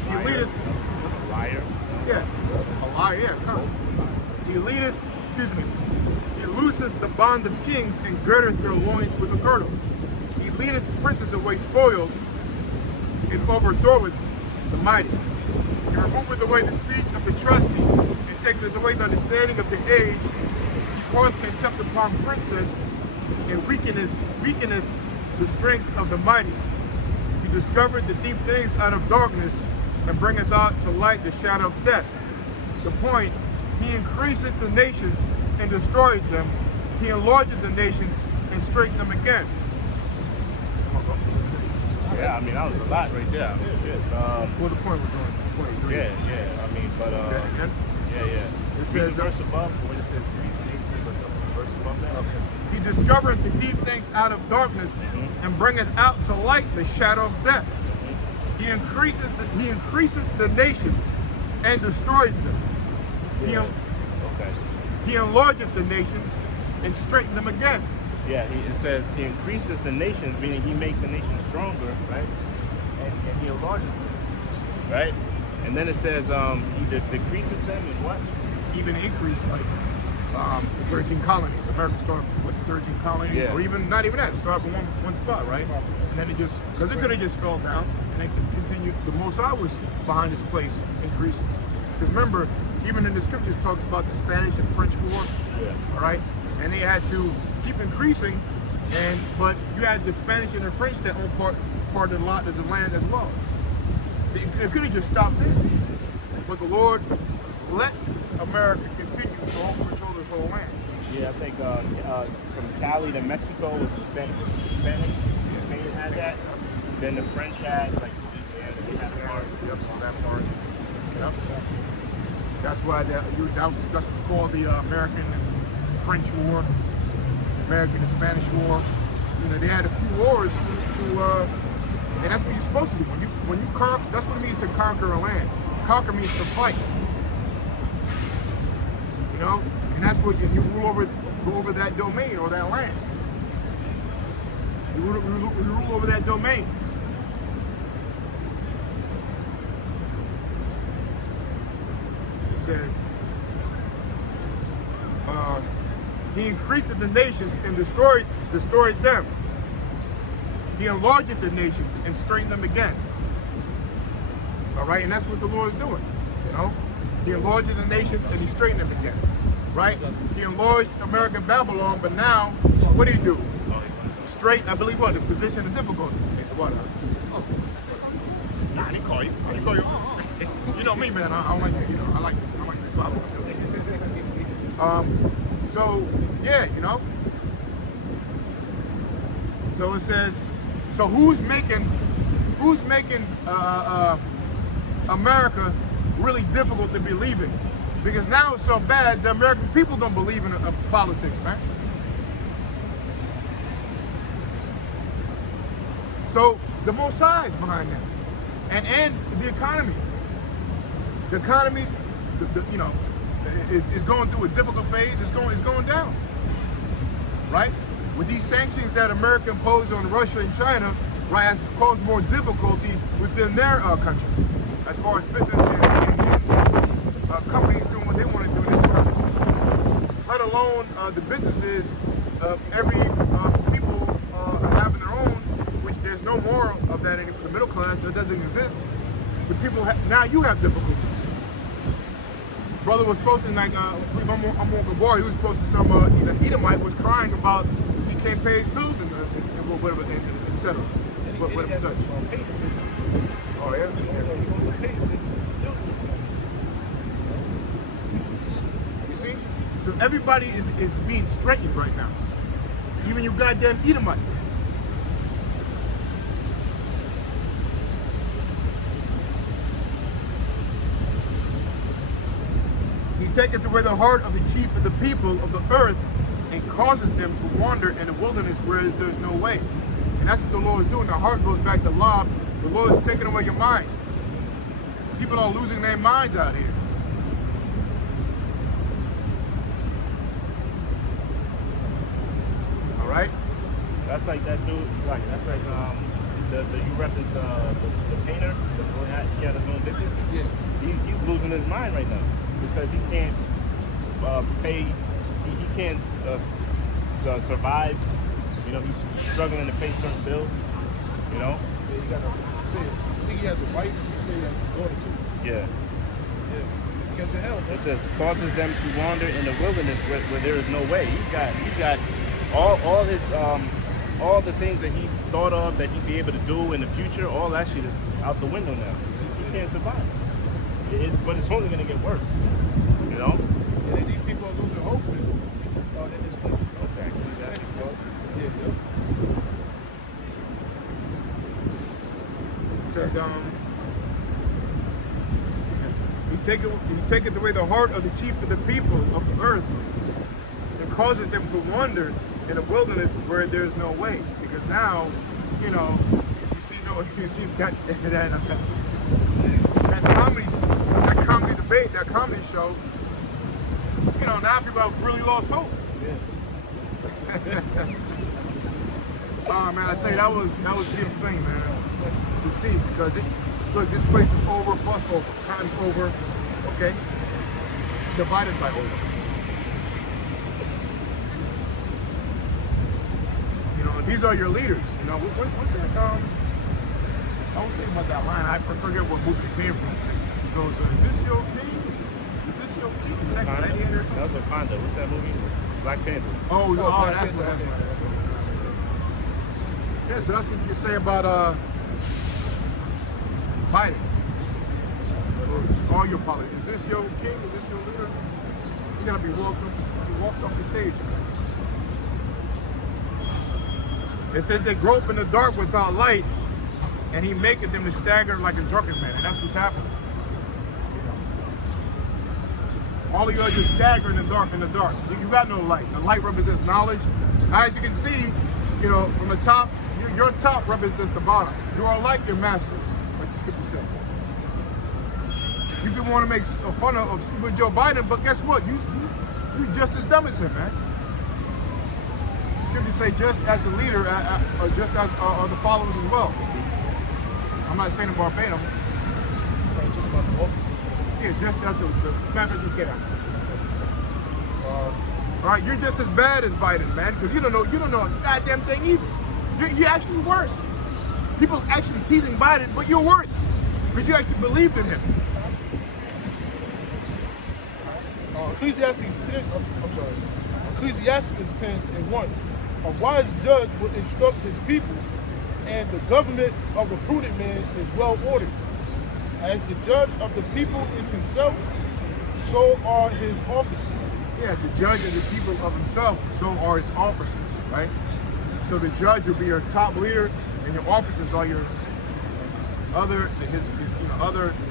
He leadeth, A liar. yeah, a liar, yeah, come. He leadeth, excuse me. He looseth the bond of kings and girdeth their loins with a girdle. He leadeth princes away spoils and overthroweth the mighty. He removeth away the speech of the trusty and taketh away the understanding of the age. He poureth contempt upon princes and weakeneth the strength of the mighty. He discovered the deep things out of darkness and bringeth out to light the shadow of death. The point, he increaseth the nations and destroyed them. He enlargeth the nations and straightened them again. Yeah, I mean, that was a lot right there. I mean, shit. Well, the point was on 23. Yeah. I mean, but Again? yeah. It says, Read the verse above, when it says read the nations, but the verse above that. Okay. He discovereth the deep things out of darkness and bringeth out to light the shadow of death. He increaseth the nations and destroyed them. Yeah. Okay. He enlargeth the nations and straightened them again. Yeah, it says he increases the nations, meaning he makes the nation stronger, right? And he enlarges them, right? And then it says he decreases them in what? Even increase, like 13 colonies. America started with 13 colonies, Yeah. or even not even that. It started from one spot, right? And then it just, because it could have just fell down, and then continued. The Mossad was behind this place, increasing. Because remember, even in the scriptures, it talks about the Spanish and French War. Yeah. All right, and they had to keep increasing, but you had the Spanish and the French that own part of the lot of the land as well. It could have just stopped there, but the Lord let America continue to control this whole land. Yeah, I think from Cali to Mexico was the Spanish. Spain had that. Then the French had like Louisiana. They had a part. Yep, on that part. Yep. That's why that's what's called the American and French War, the American and Spanish War. You know, they had a few wars and that's what you're supposed to do. When you conquer, that's what it means to conquer a land. Conquer means to fight. You know, and that's what you rule over that domain or that land. You rule over that domain. It says, he increased the nations and destroyed them. He enlarged the nations and straightened them again. All right, and that's what the Lord is doing. You know, he enlarged the nations and he straightened them again. Right? He enlarged America and Babylon, but now what do you do? Straighten, I believe, what the position of difficulty. What? Oh. Nah, I didn't call you. I didn't call you. You know me, man. I like you know. I like the Bible. So yeah, you know. So it says, so who's making America really difficult to believe in? Because now it's so bad, the American people don't believe in politics, man. So the Mossad is behind that, and the economy. The economy's, you know, is going through a difficult phase. It's going down, right? With these sanctions that America imposed on Russia and China, right, has caused more difficulty within their country, as far as business and companies doing what they want to do in this country. Let alone the businesses of every people having their own, which there's no more of that in the middle class. That doesn't exist. The people now you have difficulties. Brother was posting like I'm on the board. He was posting some Edomite was crying about he can't pay his bills and whatever, etc. Whatever such. Oh yeah. You see, so everybody is being straightened right now. Even you goddamn Edomites. He taketh away the heart of the chief of the people of the earth and causeth them to wander in the wilderness where there's no way. And that's what the Lord is doing. The heart goes back to Allah. The The Lord is taking away your mind. People are losing their minds out here. All right? That's like that dude. That's like you reference the painter. He had his own business. Yeah. He's losing his mind right now because he can't pay. He can't survive. You know, he's struggling to pay certain bills. You know. Yeah, you gotta say it. I think he has a wife. You say he has a daughter too. Yeah. Yeah. Catch your hell. It says causes them to wander in the wilderness where there is no way. He's got all his all the things that he thought of that he'd be able to do in the future. All that shit is out the window now. He can't survive. But it's only gonna get worse. You know. Yeah, these people are losing hope in this place. Exactly. That's Yeah. It says, he taketh away the heart of the chief of the people of the earth and causes them to wander in a wilderness where there's no way. Because now, you know, you see that comedy debate, that comedy show, you know, now people have really lost hope. Yeah. Oh man, I tell you, that was a beautiful thing, man, to see, because look, this place is over plus over, times over, okay, divided by over. You know, these are your leaders. You know, what's that? I was thinking about that line. I forget what book it came from. It goes, "Is this your king? Is this your king?" Is that Canadian or something? That was Wakanda. What's that movie? Black Panther. Oh, Black that's Panther, what. Yeah, so that's what you can say about Biden. All your politics. Is this your king? Is this your leader? You gotta be walked off the stage. It says they grope in the dark without light, and he maketh them to stagger like a drunken man. And that's what's happening. All of you are just staggering in the dark. You got no light. The light represents knowledge. As you can see, you know, from the top, your top represents the bottom. You are like your masters, like the scripture said. You can want to make fun of Joe Biden, but guess what? You're just as dumb as him, man. The scripture say just as a leader, just as the followers as well. I'm not saying it verbatim. Right, talking about the officers. Yeah, just as the method you get out. All right, you're just as bad as Biden, man, because you don't know a goddamn thing either. You're actually worse. People actually teasing Biden, but you're worse because you actually believed in him. Ecclesiastes 10. I'm sorry. Ecclesiastes 10:1. A wise judge will instruct his people, and the government of a prudent man is well ordered. As the judge of the people is himself, so are his officers. Yeah, as a judge of the people of himself, so are his officers, right? So the judge will be your top leader, and your officers are your other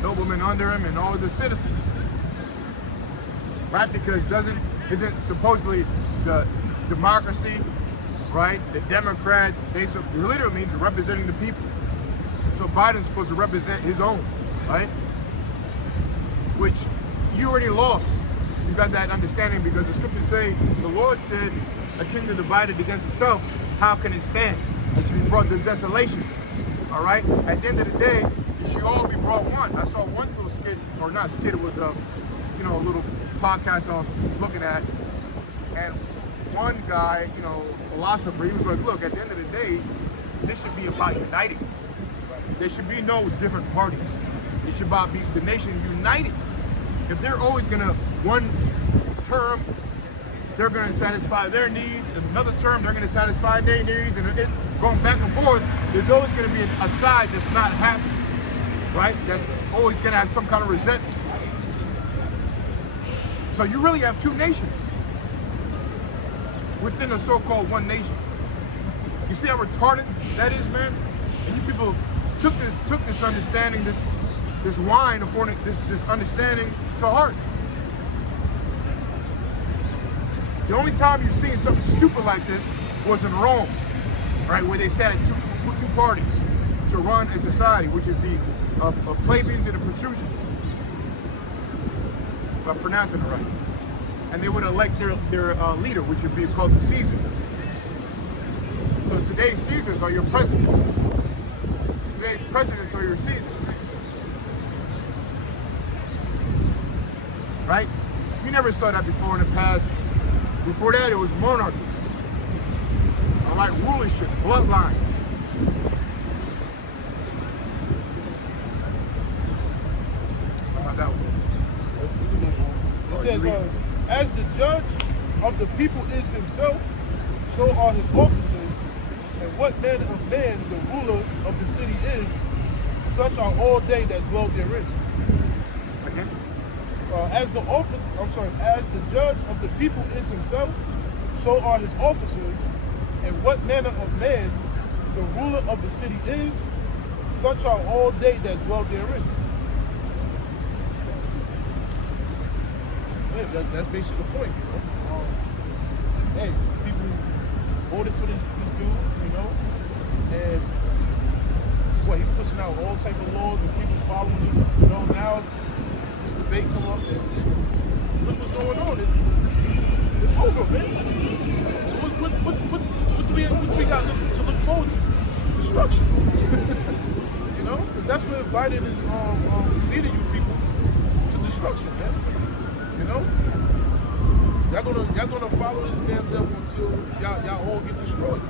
noblemen under him and all of the citizens, right? Because isn't supposedly the democracy, right? The Democrats, they literally means representing the people. So Biden's supposed to represent his own, right? Which you already lost. You got that understanding because the scriptures say, the Lord said, a kingdom divided against itself, how can it stand? It should be brought to desolation. All right? At the end of the day, it should all be brought one. I saw one little skit, or not skit, it was a little podcast I was looking at, and one guy, philosopher, he was like, look, at the end of the day, this should be about uniting. There should be no different parties. It should about be the nation united. If they're always gonna, one term, they're gonna satisfy their needs, and another term, they're gonna satisfy their needs, and going back and forth, there's always gonna be a side that's not happy, right? That's always gonna have some kind of resentment. So you really have two nations within a so-called one nation. You see how retarded that is, man? And you people took this understanding, this wine, this understanding to heart. The only time you've seen something stupid like this was in Rome, right, where they sat at two parties. to run a society, which is the plebeians and the patricians, if I'm pronouncing it right. And they would elect their leader, which would be called the Caesar. So today's Caesars are your presidents. Today's presidents are your Caesars. Right? You never saw that before in the past. Before that, it was monarchies. All right, rulerships, bloodlines. How about that one? It says, as the judge of the people is himself, so are his officers, and what manner of man the ruler of the city is, such are all they that dwell therein. Again? As the judge of the people is himself, so are his officers, and what manner of man the ruler of the city is, such are all they that dwell therein. Yeah, that's basically the point, you know. Hey, people voted for this dude, you know, and what, he pushing out all type of laws and people following him, you know. Now this debate come up and look what's going on. It's over, man. So what do we got to look forward to? Destruction. You know, because that's what Biden is leading you people to destruction, man. You know, y'all gonna follow this damn devil until y'all all get destroyed.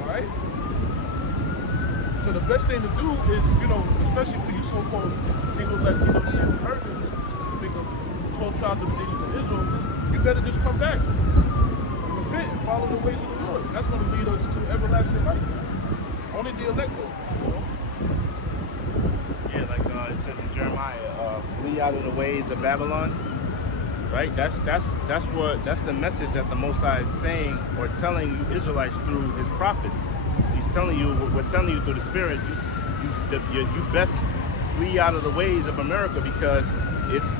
All right. So the best thing to do is, you know, especially for you so-called people, Latino and Americans, speak of 12 tribes of the nation of Israel, you better just come back, repent, and follow the ways of the Lord. That's going to lead us to everlasting life. Only the elect will. You know? Yeah, like it says in Jeremiah, flee out of the ways of Babylon. Right? That's the message that the Most High is saying or telling you Israelites through his prophets. He's telling you, we're telling you through the Spirit, you best flee out of the ways of America, because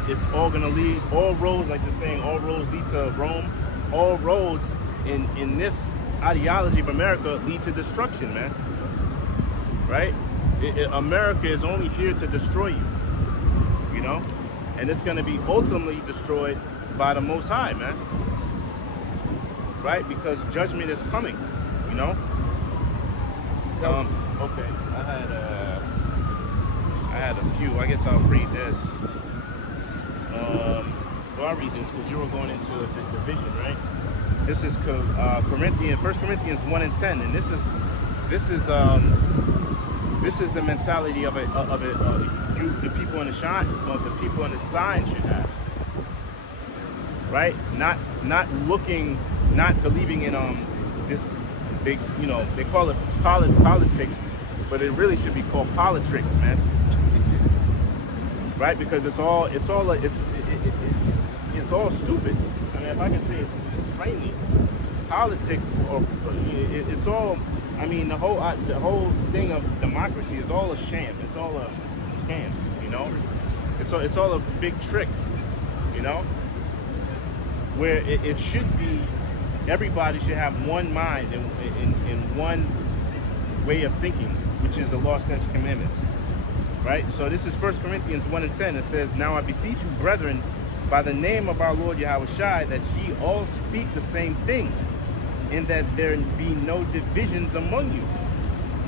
it's all gonna lead, all roads, like they're saying, all roads lead to Rome. All roads in this ideology of America lead to destruction, man. Right? America is only here to destroy you, you know? And it's gonna be ultimately destroyed by the Most High, man. Right? Because judgment is coming, you know? Okay, I had a few. I guess I'll read this. Well, I'll read this because you were going into the division, right? This is 1 Corinthians 1 and 10, and this is the mentality of the people in the shine, or the people in the sign should have, right? Not believing in this big, you know, they call it politics, but it really should be called politricks, man. Right? Because it's all stupid. I mean, if I can say it plainly, politics, or it's all. I mean, the whole thing of democracy is all a sham. It's all a scam, you know. It's all a big trick, you know. Where it should be, everybody should have one mind and one way of thinking, which is the law, statutes, and commandments. Right? So this is 1 Corinthians 1 and 10. It says, "Now I beseech you, brethren, by the name of our Lord Yahushua, that ye all speak the same thing, and that there be no divisions among you."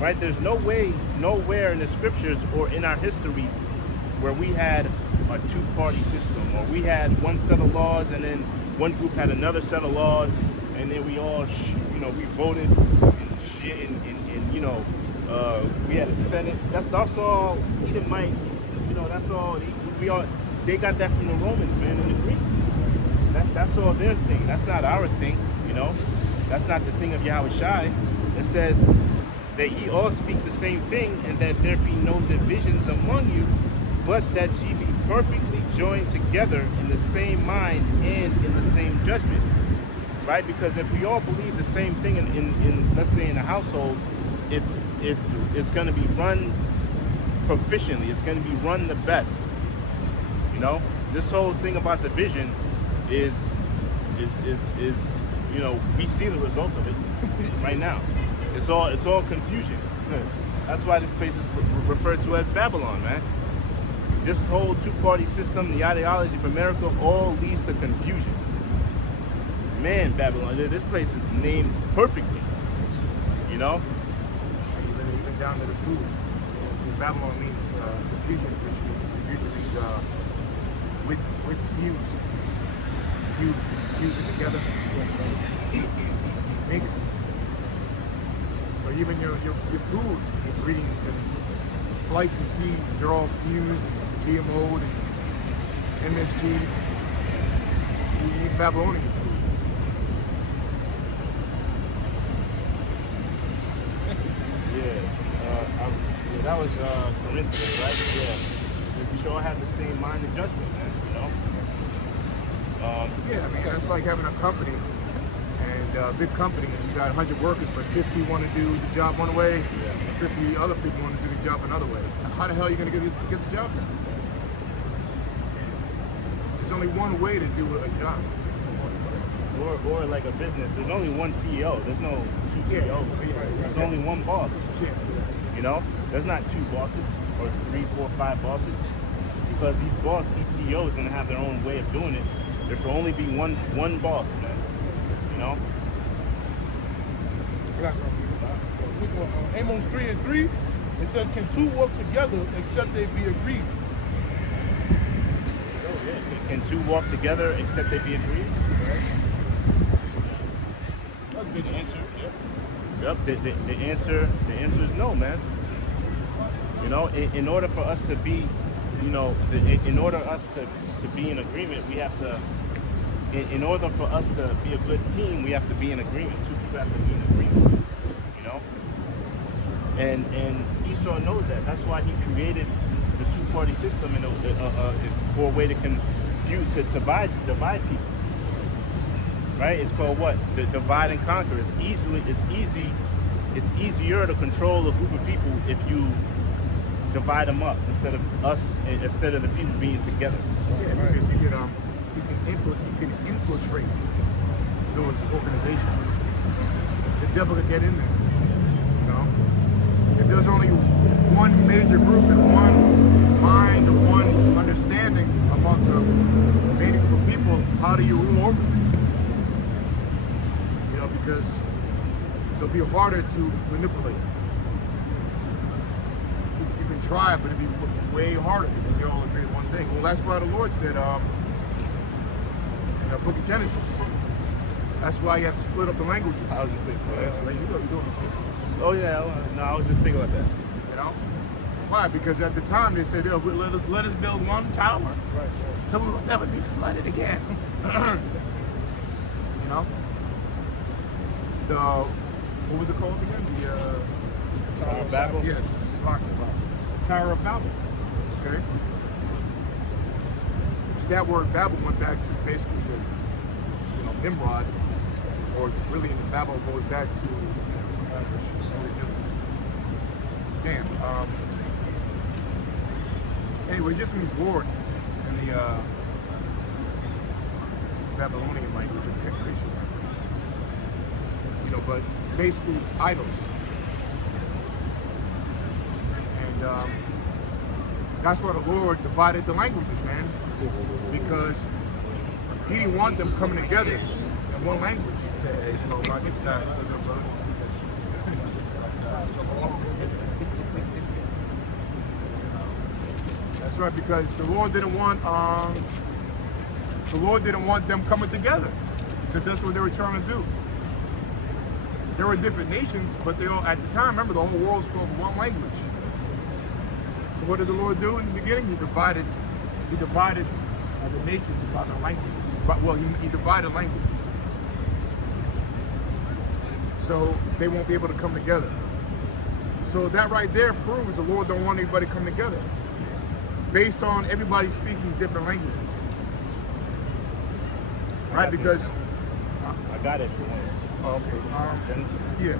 Right? There's no way, nowhere in the scriptures or in our history where we had a two-party system, or we had one set of laws and then one group had another set of laws, and then we all, you know, we voted and shit, and you know, we had a Senate. That's all Edomite, you know, that's all, they got that from the Romans, man, and the Greeks. That's all their thing. That's not our thing, you know. That's not the thing of Yahushua. It says that ye all speak the same thing, and that there be no divisions among you, but that ye be perfectly joined together in the same mind and in the same judgment. Right? Because if we all believe the same thing in let's say in a household, it's going to be run proficiently. It's going to be run the best. You know, this whole thing about division is you know, we see the result of it right now. It's all confusion. That's why this place is referred to as Babylon, man. This whole two-party system, the ideology of America, all leads to confusion. Man, Babylon, this place is named perfectly. You know? Even down to the food. Babylon means confusion, which means with fuse. Fusing together. Mix. So even your food, ingredients and splicing seeds, they're all fused and GMO'd and MSG. You eat Babylonian food. That was Corinthians, right? Yeah. We should all have the same mind and judgment, man, you know? Yeah, I mean, it's like having a company, and a big company, and you got 100 workers, but 50 want to do the job one way, and 50 other people want to do the job another way. How the hell are you going to get the job done? There's only one way to do a job. Or like a business, there's only one CEO. There's no two CEOs. There's only one boss. You know, there's not two bosses or 3, 4, 5 bosses, because each CEO is gonna have their own way of doing it. There should only be one boss, man. You know. Amos 3:3, it says, "Can two walk together except they be agreed?" Oh yeah. Can two walk together except they be agreed? That's a good answer. Yep. The answer is no, man. You know, in order for us to be, you know, in order for us to be in agreement, we have to. In order for us to be a good team, we have to be in agreement. Two people have to be in agreement. You know. And Esau knows that. That's why he created the two-party system for a way to divide people. Right? It's called what? The divide and conquer. It's easier to control a group of people if you divide them up instead of the people being together. Yeah, because you can infiltrate those organizations. The devil can get in there. You know, if there's only one major group and one mind or one understanding amongst a main group of people, how do you rule over them? You know, because it'll be harder to manipulate. You can try, but it'll be way harder because you all agree on one thing. Well, that's why the Lord said in the book of Genesis, that's why you have to split up the languages. I was just thinking about that. Like, you know, Oh yeah, no, I was just thinking about that. you know? Why? Because at the time they said, let us build one tower, so we will never be flooded again. You know? What was it called again? The Tower of Babel? Yes, Tower of Babel. Okay? So that word Babel went back to basically Nimrod, or it's really in the Babel goes back to damn. Anyway, it just means Lord in the Babylonian language, or Christian language. You know, but basically idols. And that's why the Lord divided the languages, man, because He didn't want them coming together in one language. That's right, because the Lord didn't want them coming together, because that's what they were trying to do. There were different nations, but they all, at the time, remember, the whole world spoke one language. So what did the Lord do in the beginning? He divided the nations by their languages. Well, he divided language. So they won't be able to come together. So that right there proves the Lord don't want anybody to come together, based on everybody speaking different languages. Right? Because I got it for once. oh, okay. Genesis. Yeah.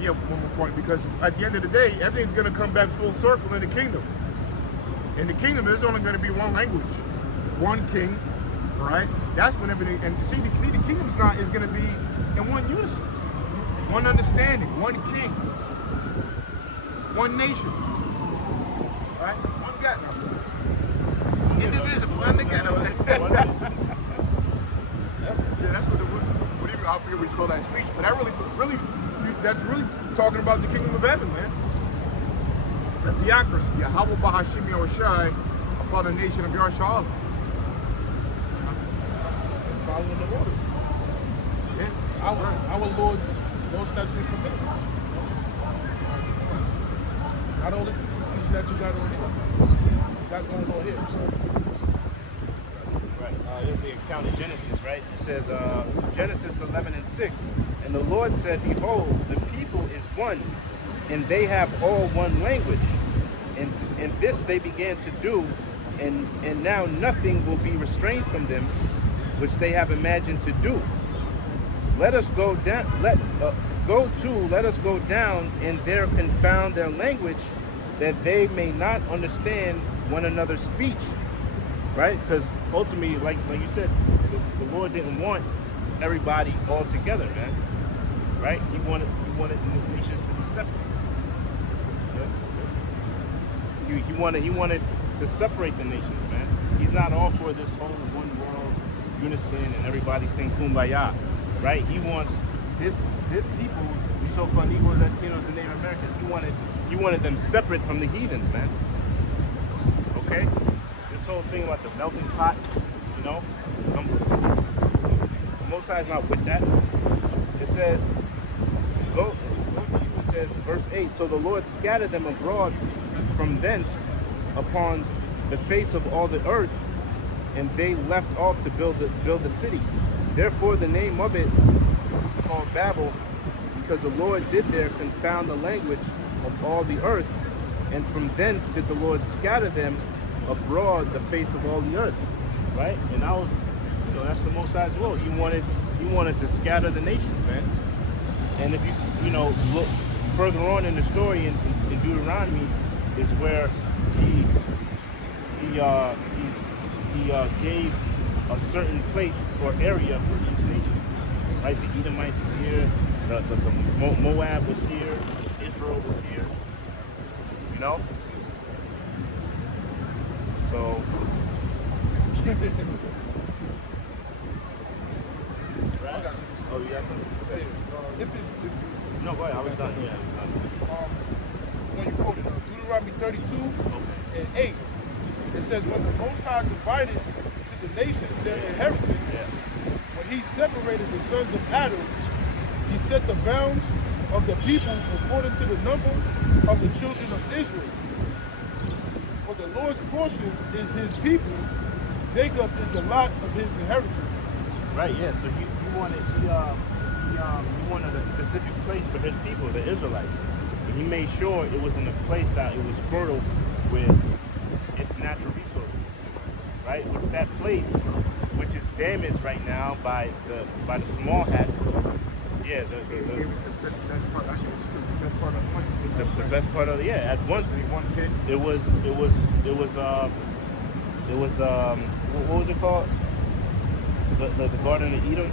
Yeah, one more point. Because at the end of the day, everything's going to come back full circle in the kingdom. In the kingdom, there's only going to be one language, one king, right? That's when everything. And see, the kingdom's is going to be in one unison, one understanding, one king. one nation. Right? One God now. Indivisible, untogether. Yeah, that's what I forget we call that speech, but that that's really talking about the kingdom of heaven, man. The theocracy, Yahweh Bahashim Yahushai upon the nation of Yarshal. Following the orders. Yeah, our Lord's statutes and commandments. Not all this confusion that you got on here. You got going on here. So. Right. Here's the account of Genesis, right? It says, Genesis 11:6, and the Lord said, behold, the people is one, and they have all one language. And this they began to do, and now nothing will be restrained from them, which they have imagined to do. Let us go down. Let us go down, and there confound their language, that they may not understand one another's speech. Right? Because ultimately, like you said, the Lord didn't want everybody all together, man. Right? He wanted the nations to be separate. He wanted to separate the nations, man. He's not all for this whole one world unison and everybody sing kumbaya. Right? He wants this people, the so-called Negroes, Latinos, and Native Americans, he wanted them separate from the heathens, man. Okay? This whole thing about the melting pot, you know, the Most High is not with that. It says, it says, verse 8, so the Lord scattered them abroad from thence upon the face of all the earth, and they left off to build the city. Therefore the name of it is called Babel, because the Lord did there confound the language of all the earth, and from thence did the Lord scatter them abroad the face of all the earth. Right? And that was, that's the Most High's will. He wanted to scatter the nations, man. And if you look further on in the story in Deuteronomy, is where he gave a certain place or area for each nation. Right? The Edomites was here, the Moab was here, Israel was here. You know? So right? Oh, you got something? No, go ahead. I was done. Yeah. When you quoted Deuteronomy 32 and 8, it says, when the Most High divided to the nations their inheritance, when he separated the sons of Adam, he set the bounds of the people according to the number of the children of Israel. For the Lord's portion is his people, Jacob is the lot of his inheritance. Right, yeah, so he wanted a specific place for his people, the Israelites. And he made sure it was in a place that it was fertile with its natural resources. Right? Which that place, which is damaged right now by the small hats. Yeah, the best part of at once it was what was it called? The Garden of Eden.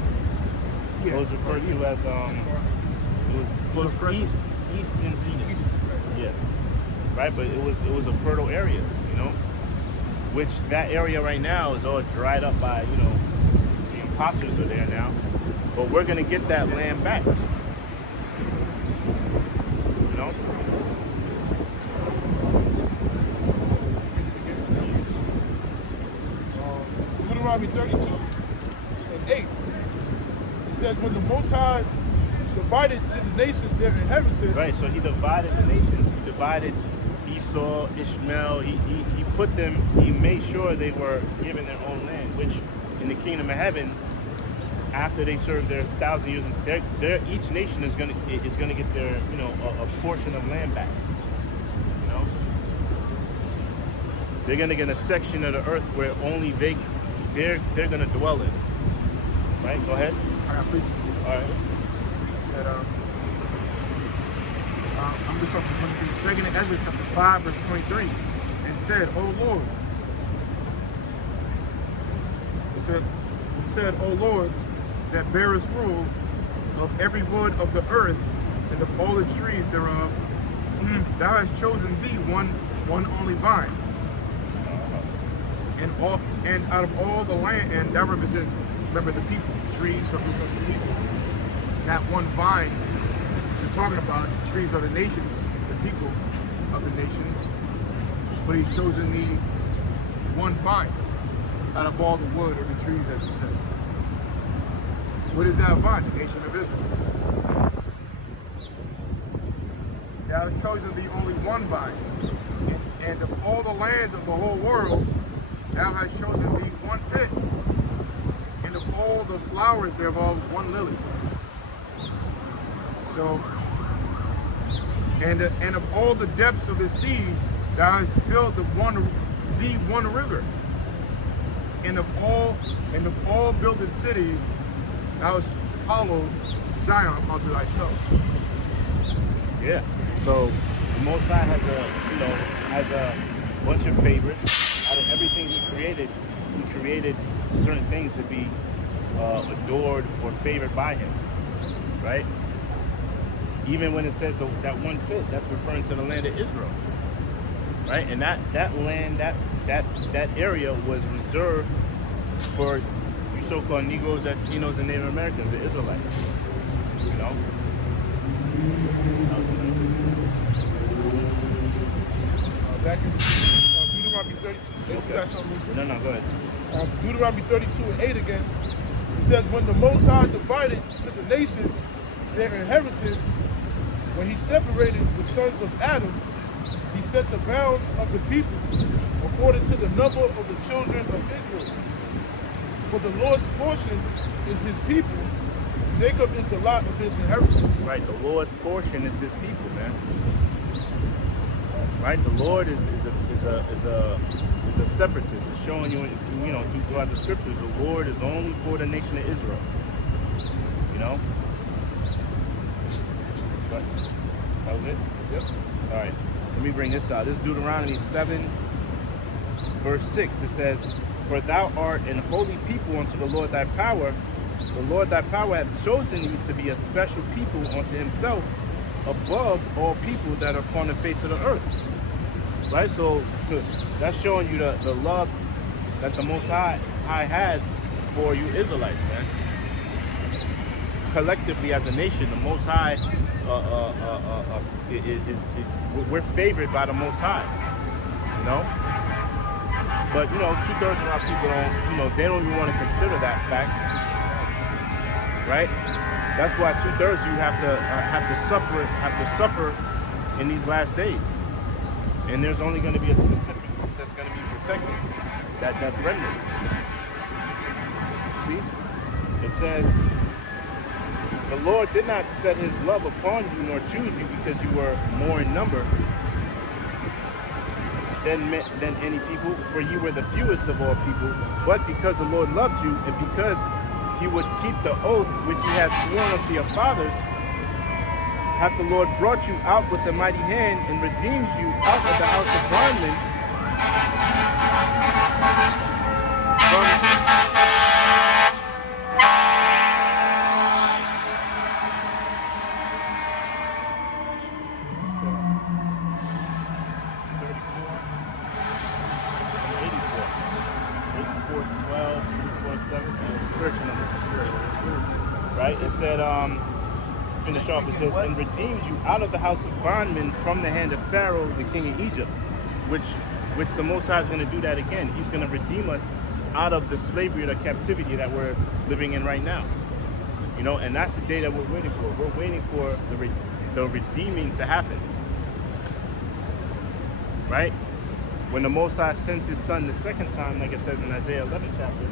It was referred to as it was East in Eden. Yeah. Right, but it was a fertile area, which that area right now is all dried up by, the imposters are there now. But we're gonna get that land back. Deuteronomy 32 and 8. It says, when the Most High divided to the nations their inheritance. Right, so he divided the nations. He divided Esau, Ishmael. He put them, he made sure they were given their own land, which in the kingdom of heaven, after they serve their 1,000 years, each nation is gonna get their, a portion of land back. They're gonna get a section of the earth where only they're gonna dwell in. Right? Go ahead. I got preaching. All right. It said, I'm just talking 23. 2nd Ezra chapter 5, verse 23, and said, "O Lord." It said, "O Lord, that bearest rule of every wood of the earth and of all the trees thereof, thou hast chosen thee one only vine. And out of all the land, and that represents, remember, the people, trees represent the people. That one vine, which you're talking about, trees are the nations, the people of the nations. But he's chosen thee one vine out of all the wood or the trees, as it says. What is that vine? The nation of Israel. Thou hast chosen thee only one vine, and of all the lands of the whole world, thou hast chosen thee one pit, and of all the flowers thereof one lily. So, and of all the depths of the sea, thou hast filled the one river. And of all builded cities, thou hast hallowed Zion unto thyself. Yeah. So the Most High has a bunch of favorites. Out of everything he created certain things to be adored or favored by him, right? Even when it says that one pit, that's referring to the land of Israel, right? And that land, that area was reserved for you so-called Negroes, Latinos, and Native Americans, the Israelites, you know? Deuteronomy 32. You got something? No, go ahead. Deuteronomy 32:8 again. It says, when the Most High divided to the nations their inheritance, when he separated the sons of Adam, he set the bounds of the people according to the number of the children of Israel. For the Lord's portion is his people. Jacob is the lot of his inheritance. Right, the Lord's portion is his people, man. Right, the Lord is a separatist. It's showing you, throughout the scriptures, the Lord is only for the nation of Israel. You know. But that was it. Yep. All right. Let me bring this out. This is Deuteronomy 7, verse 6. It says, "For thou art an holy people unto the Lord thy power. The Lord thy power hath chosen thee to be a special people unto himself, above all people that are upon the face of the earth." Right? So that's showing you the love that the Most High has for you Israelites, man. Collectively as a nation, the Most High we're favored by the Most High, you know. But 2/3 of our people they don't even want to consider that fact, right? That's why 2/3 you have to suffer in these last days, and there's only going to be a specific group that's going to be protected, that remnant. See, it says, "The Lord did not set his love upon you nor choose you because you were more in number than any people, for you were the fewest of all people, but because the Lord loved you, and because he would keep the oath which he had sworn unto your fathers, hath the Lord brought you out with a mighty hand and redeemed you out of the house of bondmen right? It said, finish off, it says, "And redeemed you out of the house of bondmen from the hand of Pharaoh, the king of Egypt," which the Most High is going to do that again. He's going to redeem us out of the slavery or the captivity that we're living in right now. And that's the day that we're waiting for. We're waiting for the redeeming to happen. Right? When the Most High sends his son the second time, like it says in Isaiah 11 chapter,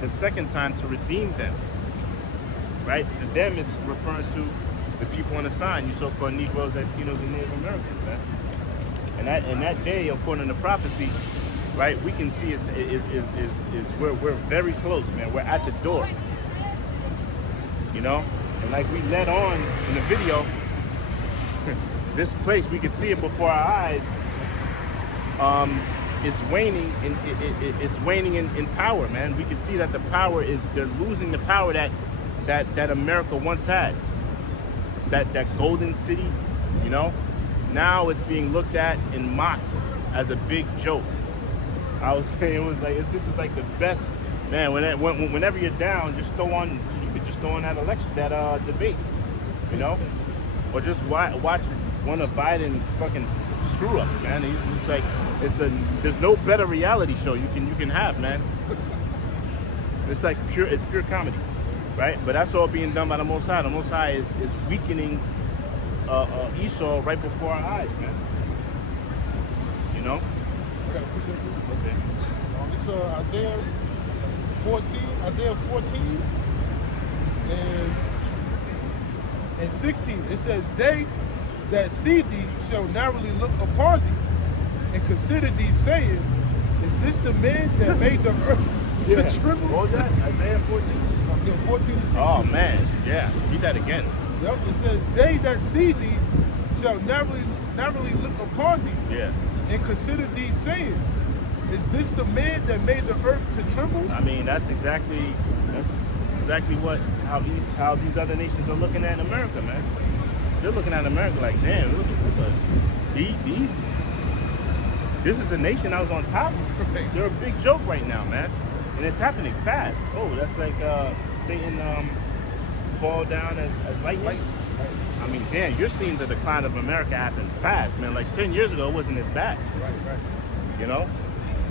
the second time to redeem them. Right? The them is referring to the people on the sign, you so-called Negroes, Latinos, and Native Americans, man. And that day, according to prophecy, right, we can see is we're very close, man. We're at the door. And like we led on in the video, this place, we could see it before our eyes. It's waning, it's waning in power, man. We can see that the power they're losing the power that America once had. That golden city, now it's being looked at and mocked as a big joke. I was saying it was like this is like the best man. Whenever you're down, just throw on. You could just throw on that debate, you know, or just watch one of Biden's fucking screw ups, man. He's like there's no better reality show you can have, man. It's like pure comedy, right? But that's all being done by the Most High. The Most High is weakening Esau right before our eyes, man. You know? I got to push that through. Okay. This Isaiah 14 and 16. It says, "They that see thee shall narrowly look upon thee, and consider thee, saying, Is this the man that made the earth to tremble?" What was that? Isaiah 14? 14 and 16. Oh man, yeah. Read that again. Yep. It says, "They that see thee shall narrowly look upon thee, Yeah. and consider thee, saying, Is this the man that made the earth to tremble?" I mean, that's exactly how these other nations are looking at America, man. They're looking at America like, damn, look this is a nation I was on top of. They're a big joke right now, man, and it's happening fast. Oh, that's like Satan fall down as lightning. I mean, damn, you're seeing the decline of America happen fast, man. Like 10 years ago, it wasn't as bad. Right. You know?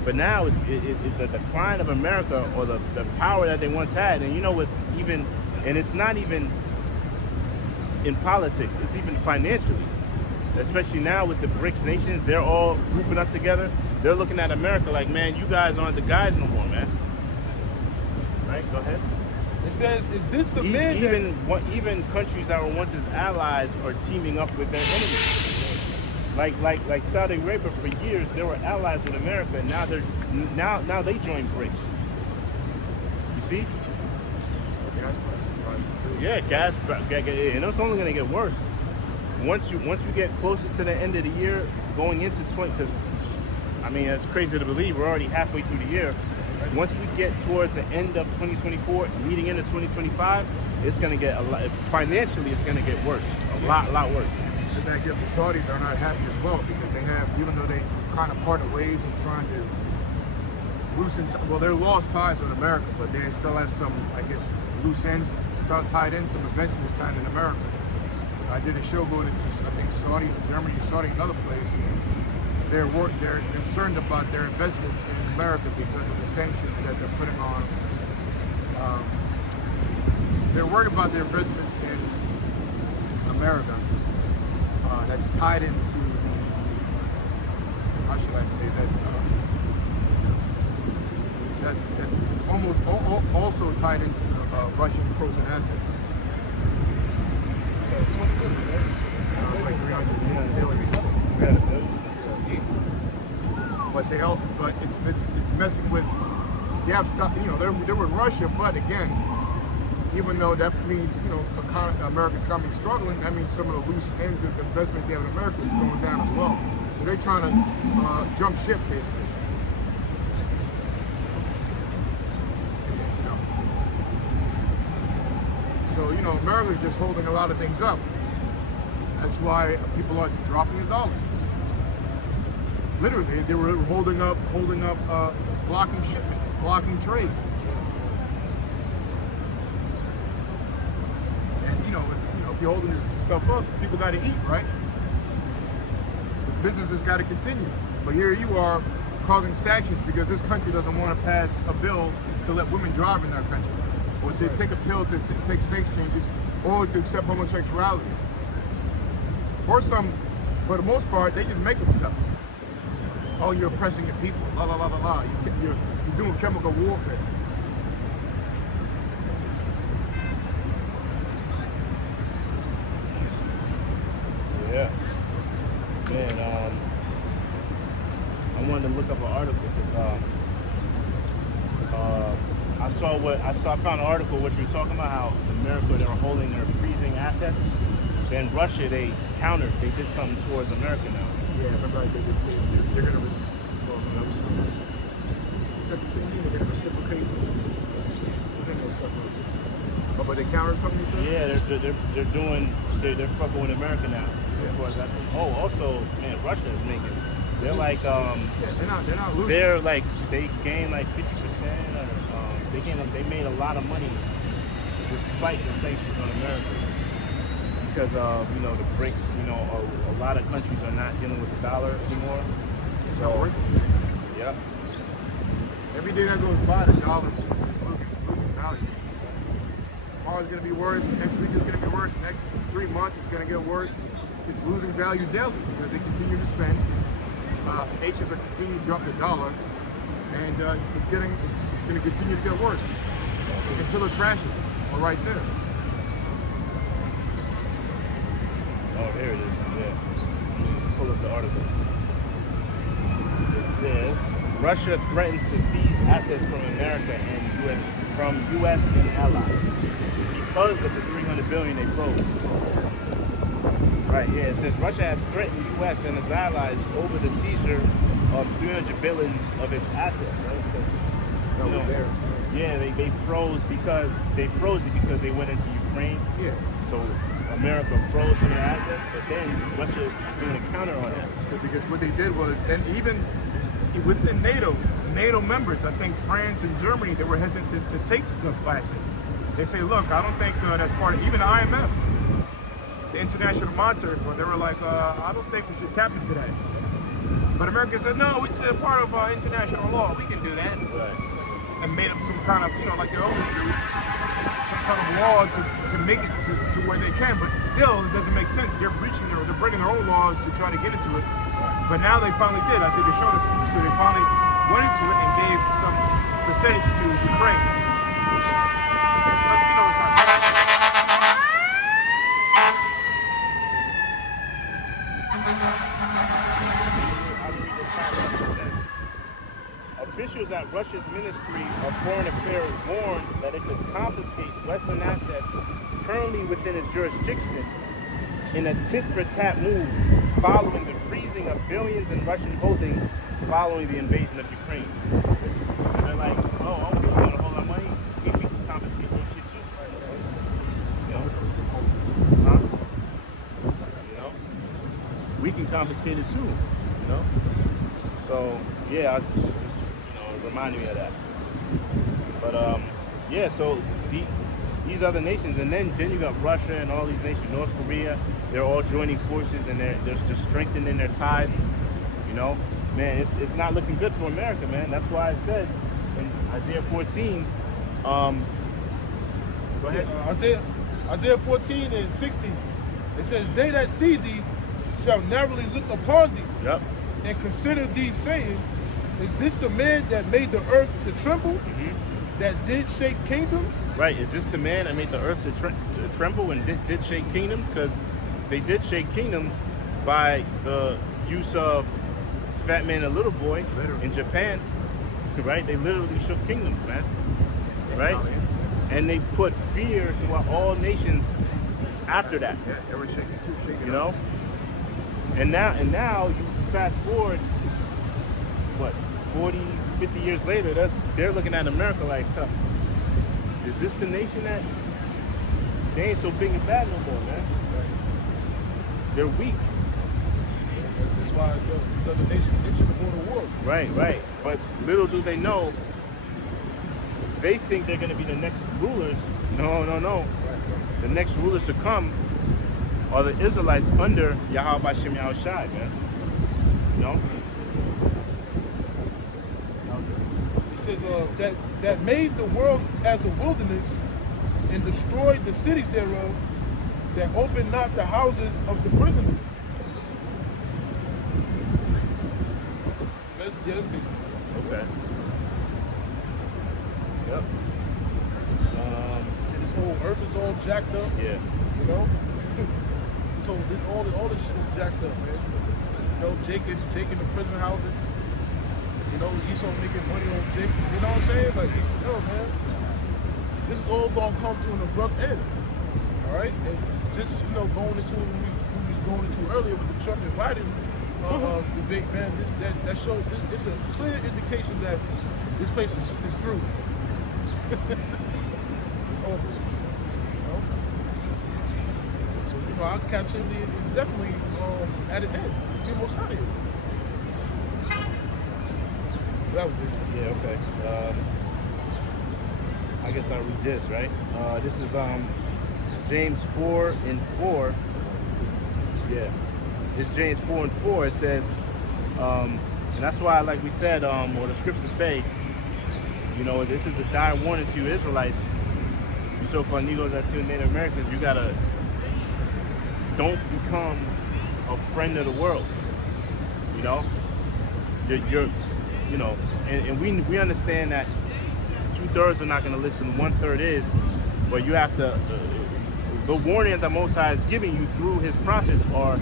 But now it's the decline of America, or the power that they once had. And you know what's even, and it's not even in politics, it's even financially. Especially now with the BRICS nations, they're all grouping up together. They're looking at America like, man, you guys aren't the guys no more, man. Right? Go ahead. It says, "Is this the man Even countries that were once as allies are teaming up with their enemies. Like Saudi Arabia, for years they were allies with America. Now they join BRICS. You see? Yeah, gas, and it's only gonna get worse. Once we get closer to the end of the year, going into 20, because I mean it's crazy to believe we're already halfway through the year. Once we get towards the end of 2024, leading into 2025, it's gonna get a lot. Financially, it's gonna get worse, a lot worse. And that the Saudis are not happy as well, because they have, even though they kind of parted ways and trying to loosen, well, they lost ties with America, but they still have some, I guess, loose ends tied in, some investments tied in America. I did a show going into, I think, Germany, Saudi, another place. They're concerned about their investments in America because of the sanctions that they're putting on. They're worried about their investments in America. That's tied into the, how should I say, that's almost also tied into Russian frozen assets. Like 300 billion. But it's messing with. They have stuff. You know, they're with Russia, but again, even though that means, you know, America's economy struggling, that means some of the loose ends of the investments they have in America is going down as well. So they're trying to jump ship, basically. So, you know, America's just holding a lot of things up. That's why people are dropping the dollar. Literally, they were holding up, blocking shipment, blocking trade. And you know, if you're holding this stuff up, people got to eat, right? The businesses got to continue. But here you are causing sanctions because this country doesn't want to pass a bill to let women drive in that country, or to take a pill to take sex changes, or to accept homosexuality. Or some, for the most part, they just make up stuff. Oh, you're oppressing your people, la la la la la. You're doing chemical warfare. Yeah. Man, I wanted to look up an article because I found an article which we were talking about how America, they were holding or freezing assets. Then Russia, they countered. They did something towards America now. Yeah, remember they're going to is that the same thing? They're going to reciprocate. I think it was something like this. Oh, but they countered something you said? Yeah, they're fucking with America now. Yeah. as far as that. Oh, also, man, Russia is making. They're like they're not losing. They're like they gain like 50%. They made a lot of money despite the sanctions on America because of the BRICS. A lot of countries are not dealing with the dollar anymore. So yeah. Every day that goes by, the dollar's losing value. Tomorrow's going to be worse. Next week is going to be worse. Next 3 months it's going to get worse. It's losing value daily because they continue to spend. Nations are continuing to drop the dollar, and it's going to continue to get worse until it crashes. Or right there. Oh, there it is. Yeah. Pull up the article. It says Russia threatens to seize assets from America and from U.S. and allies because of the $300 billion they froze. Right. Yeah. It says Russia has threatened U.S. and its allies over the seizure of $300 billion of its assets. Right. Because, yeah, they froze because they went into Ukraine. Yeah. So America froze some of their assets, but then Russia is doing a counter on that. Because what they did was, and even within NATO members, I think France and Germany, they were hesitant to take the assets. They say, look, I don't think that's part of, even the IMF, the International Monetary Fund, they were like, I don't think we should tap into that. But America said, no, it's a part of international law. We can do that. Right. And made up some kind of, like they always do, some kind of law to make it to where they can. But still, it doesn't make sense. They're breaching they're breaking their own laws to try to get into it. But now they finally did. I think they showed it to you. So they finally went into it and gave some percentage to Ukraine. Officials at Russia's Ministry of Foreign Affairs warned that it could confiscate Western assets currently within its jurisdiction in a tit-for-tat move following the freezing of billions in Russian holdings following the invasion of Ukraine. So they're like, oh, okay, we got a whole lot of money. We can confiscate your shit too. Huh? We can confiscate it too. So yeah. Reminding me of that. But yeah, so these other nations, and then you got Russia and all these nations, North Korea, they're all joining forces and they're just strengthening their ties. Man, it's not looking good for America, man. That's why it says in Isaiah 14. Go ahead. Isaiah 14 and 16. It says, "They that see thee shall narrowly look upon thee, Yep. and consider thee, saying, is this the man that made the earth to tremble, that did shake kingdoms?" Right. Is this the man that made the earth to tremble and did shake kingdoms? Because they did shake kingdoms by the use of Fat Man and Little Boy in Japan. Right. They literally shook kingdoms, man. Right. And they put fear throughout all nations after that. Yeah, they were shaking. And now you fast forward, what, 40, 50 years later, they're looking at America like, is this the nation that they ain't so big and bad no more, man? They're weak. That's why these other nations itching to go to war. Right. But little do they know, they think they're going to be the next rulers. No. The next rulers to come are the Israelites under Yahweh Bashem Yahushai, man. It says that made the world as a wilderness and destroyed the cities thereof, that opened not the houses of the prisoners. That's basically. Okay. Yep. And this whole earth is all jacked up. Yeah. So all this shit is jacked up, man. Jake in the prison houses. Esau making money on Jake. You know what I'm saying? Like, man, this is all gonna come to an abrupt end. All right, and just going into what we was going into earlier with the Trump and Biden debate, man. That shows it's a clear indication that this place is through. It's over. So know, our captivity is definitely at an end. We're almost out of here. That was it. Yeah, okay. I guess I'll read this, right? This is James 4:4. Yeah. It's James 4:4. It says, and that's why, like we said, or the scriptures say, you know, this is a dire warning to you Israelites, you so-called Negroes, that to Native Americans, you gotta, don't become a friend of the world. You know? You're you know, and we understand that 2/3 are not going to listen, 1/3 is, but you have to, the warning that the Most High is giving you through his prophets are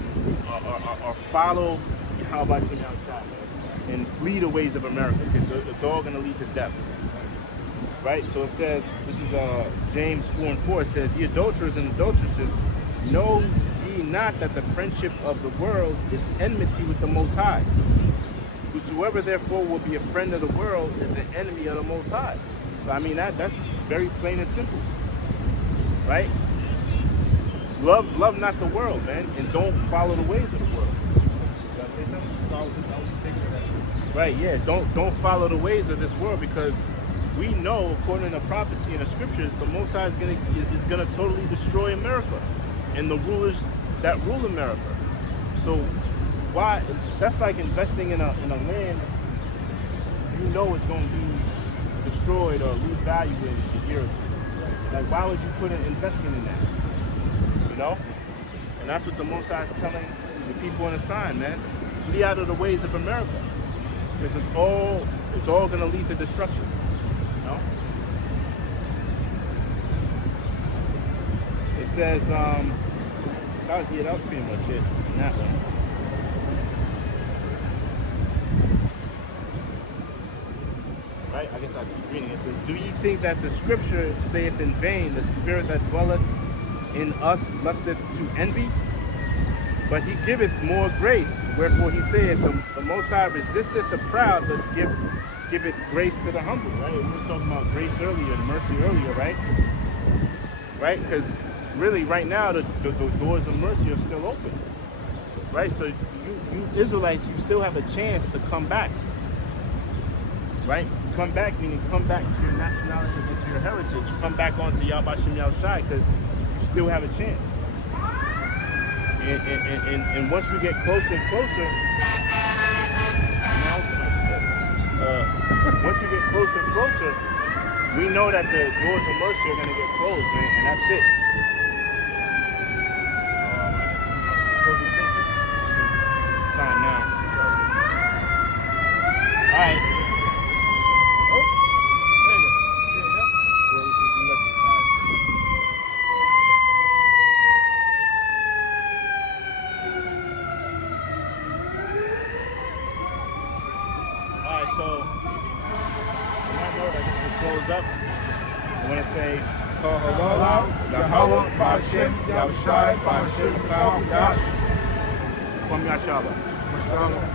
follow Yahweh and flee the ways of America, because it's all going to lead to death. Right? So it says, this is James 4:4, it says, ye adulterers and adulteresses, know ye not that the friendship of the world is enmity with the Most High? Whosoever therefore will be a friend of the world is an enemy of the Most High. So I mean that's very plain and simple, right? Love not the world, man, and don't follow the ways of the world. You gotta say something? I was just thinking of that shit. Right? Yeah. Don't follow the ways of this world, because we know, according to prophecy in the scriptures, the Most High is gonna totally destroy America and the rulers that rule America. So why? That's like investing in a land you know it's going to be destroyed or lose value in a year or two. Like, why would you put in investing in that? You know? And that's what the Most High is telling the people in a sign, man. Flee out of the ways of America, because it's all going to lead to destruction. You know? It says, that was pretty much it in that one. Right? I guess I'll keep reading. It says, do ye think that the scripture saith in vain, the spirit that dwelleth in us lusteth to envy? But he giveth more grace. Wherefore he saith, the Most High resisteth the proud, but giveth grace to the humble. Right? We were talking about grace earlier, mercy earlier, right? Right? Because really, right now, the doors of mercy are still open. Right? So you Israelites, you still have a chance to come back. Right? Come back, meaning come back to your nationality and to your heritage. Come back onto Yahweh Shem Yahushai, because you still have a chance. And once we get closer and closer, once we get closer and closer, we know that the doors of mercy are going to get closed, man, and that's it. I guess closing statements. It's time now. All right. So, on that note, I guess we'll close up. I want to say, Kol Halal, Yahweh, Ba'ashem, Yahushai, Ba'ashem, Yahushai, Kwam Yashala. Mashallah.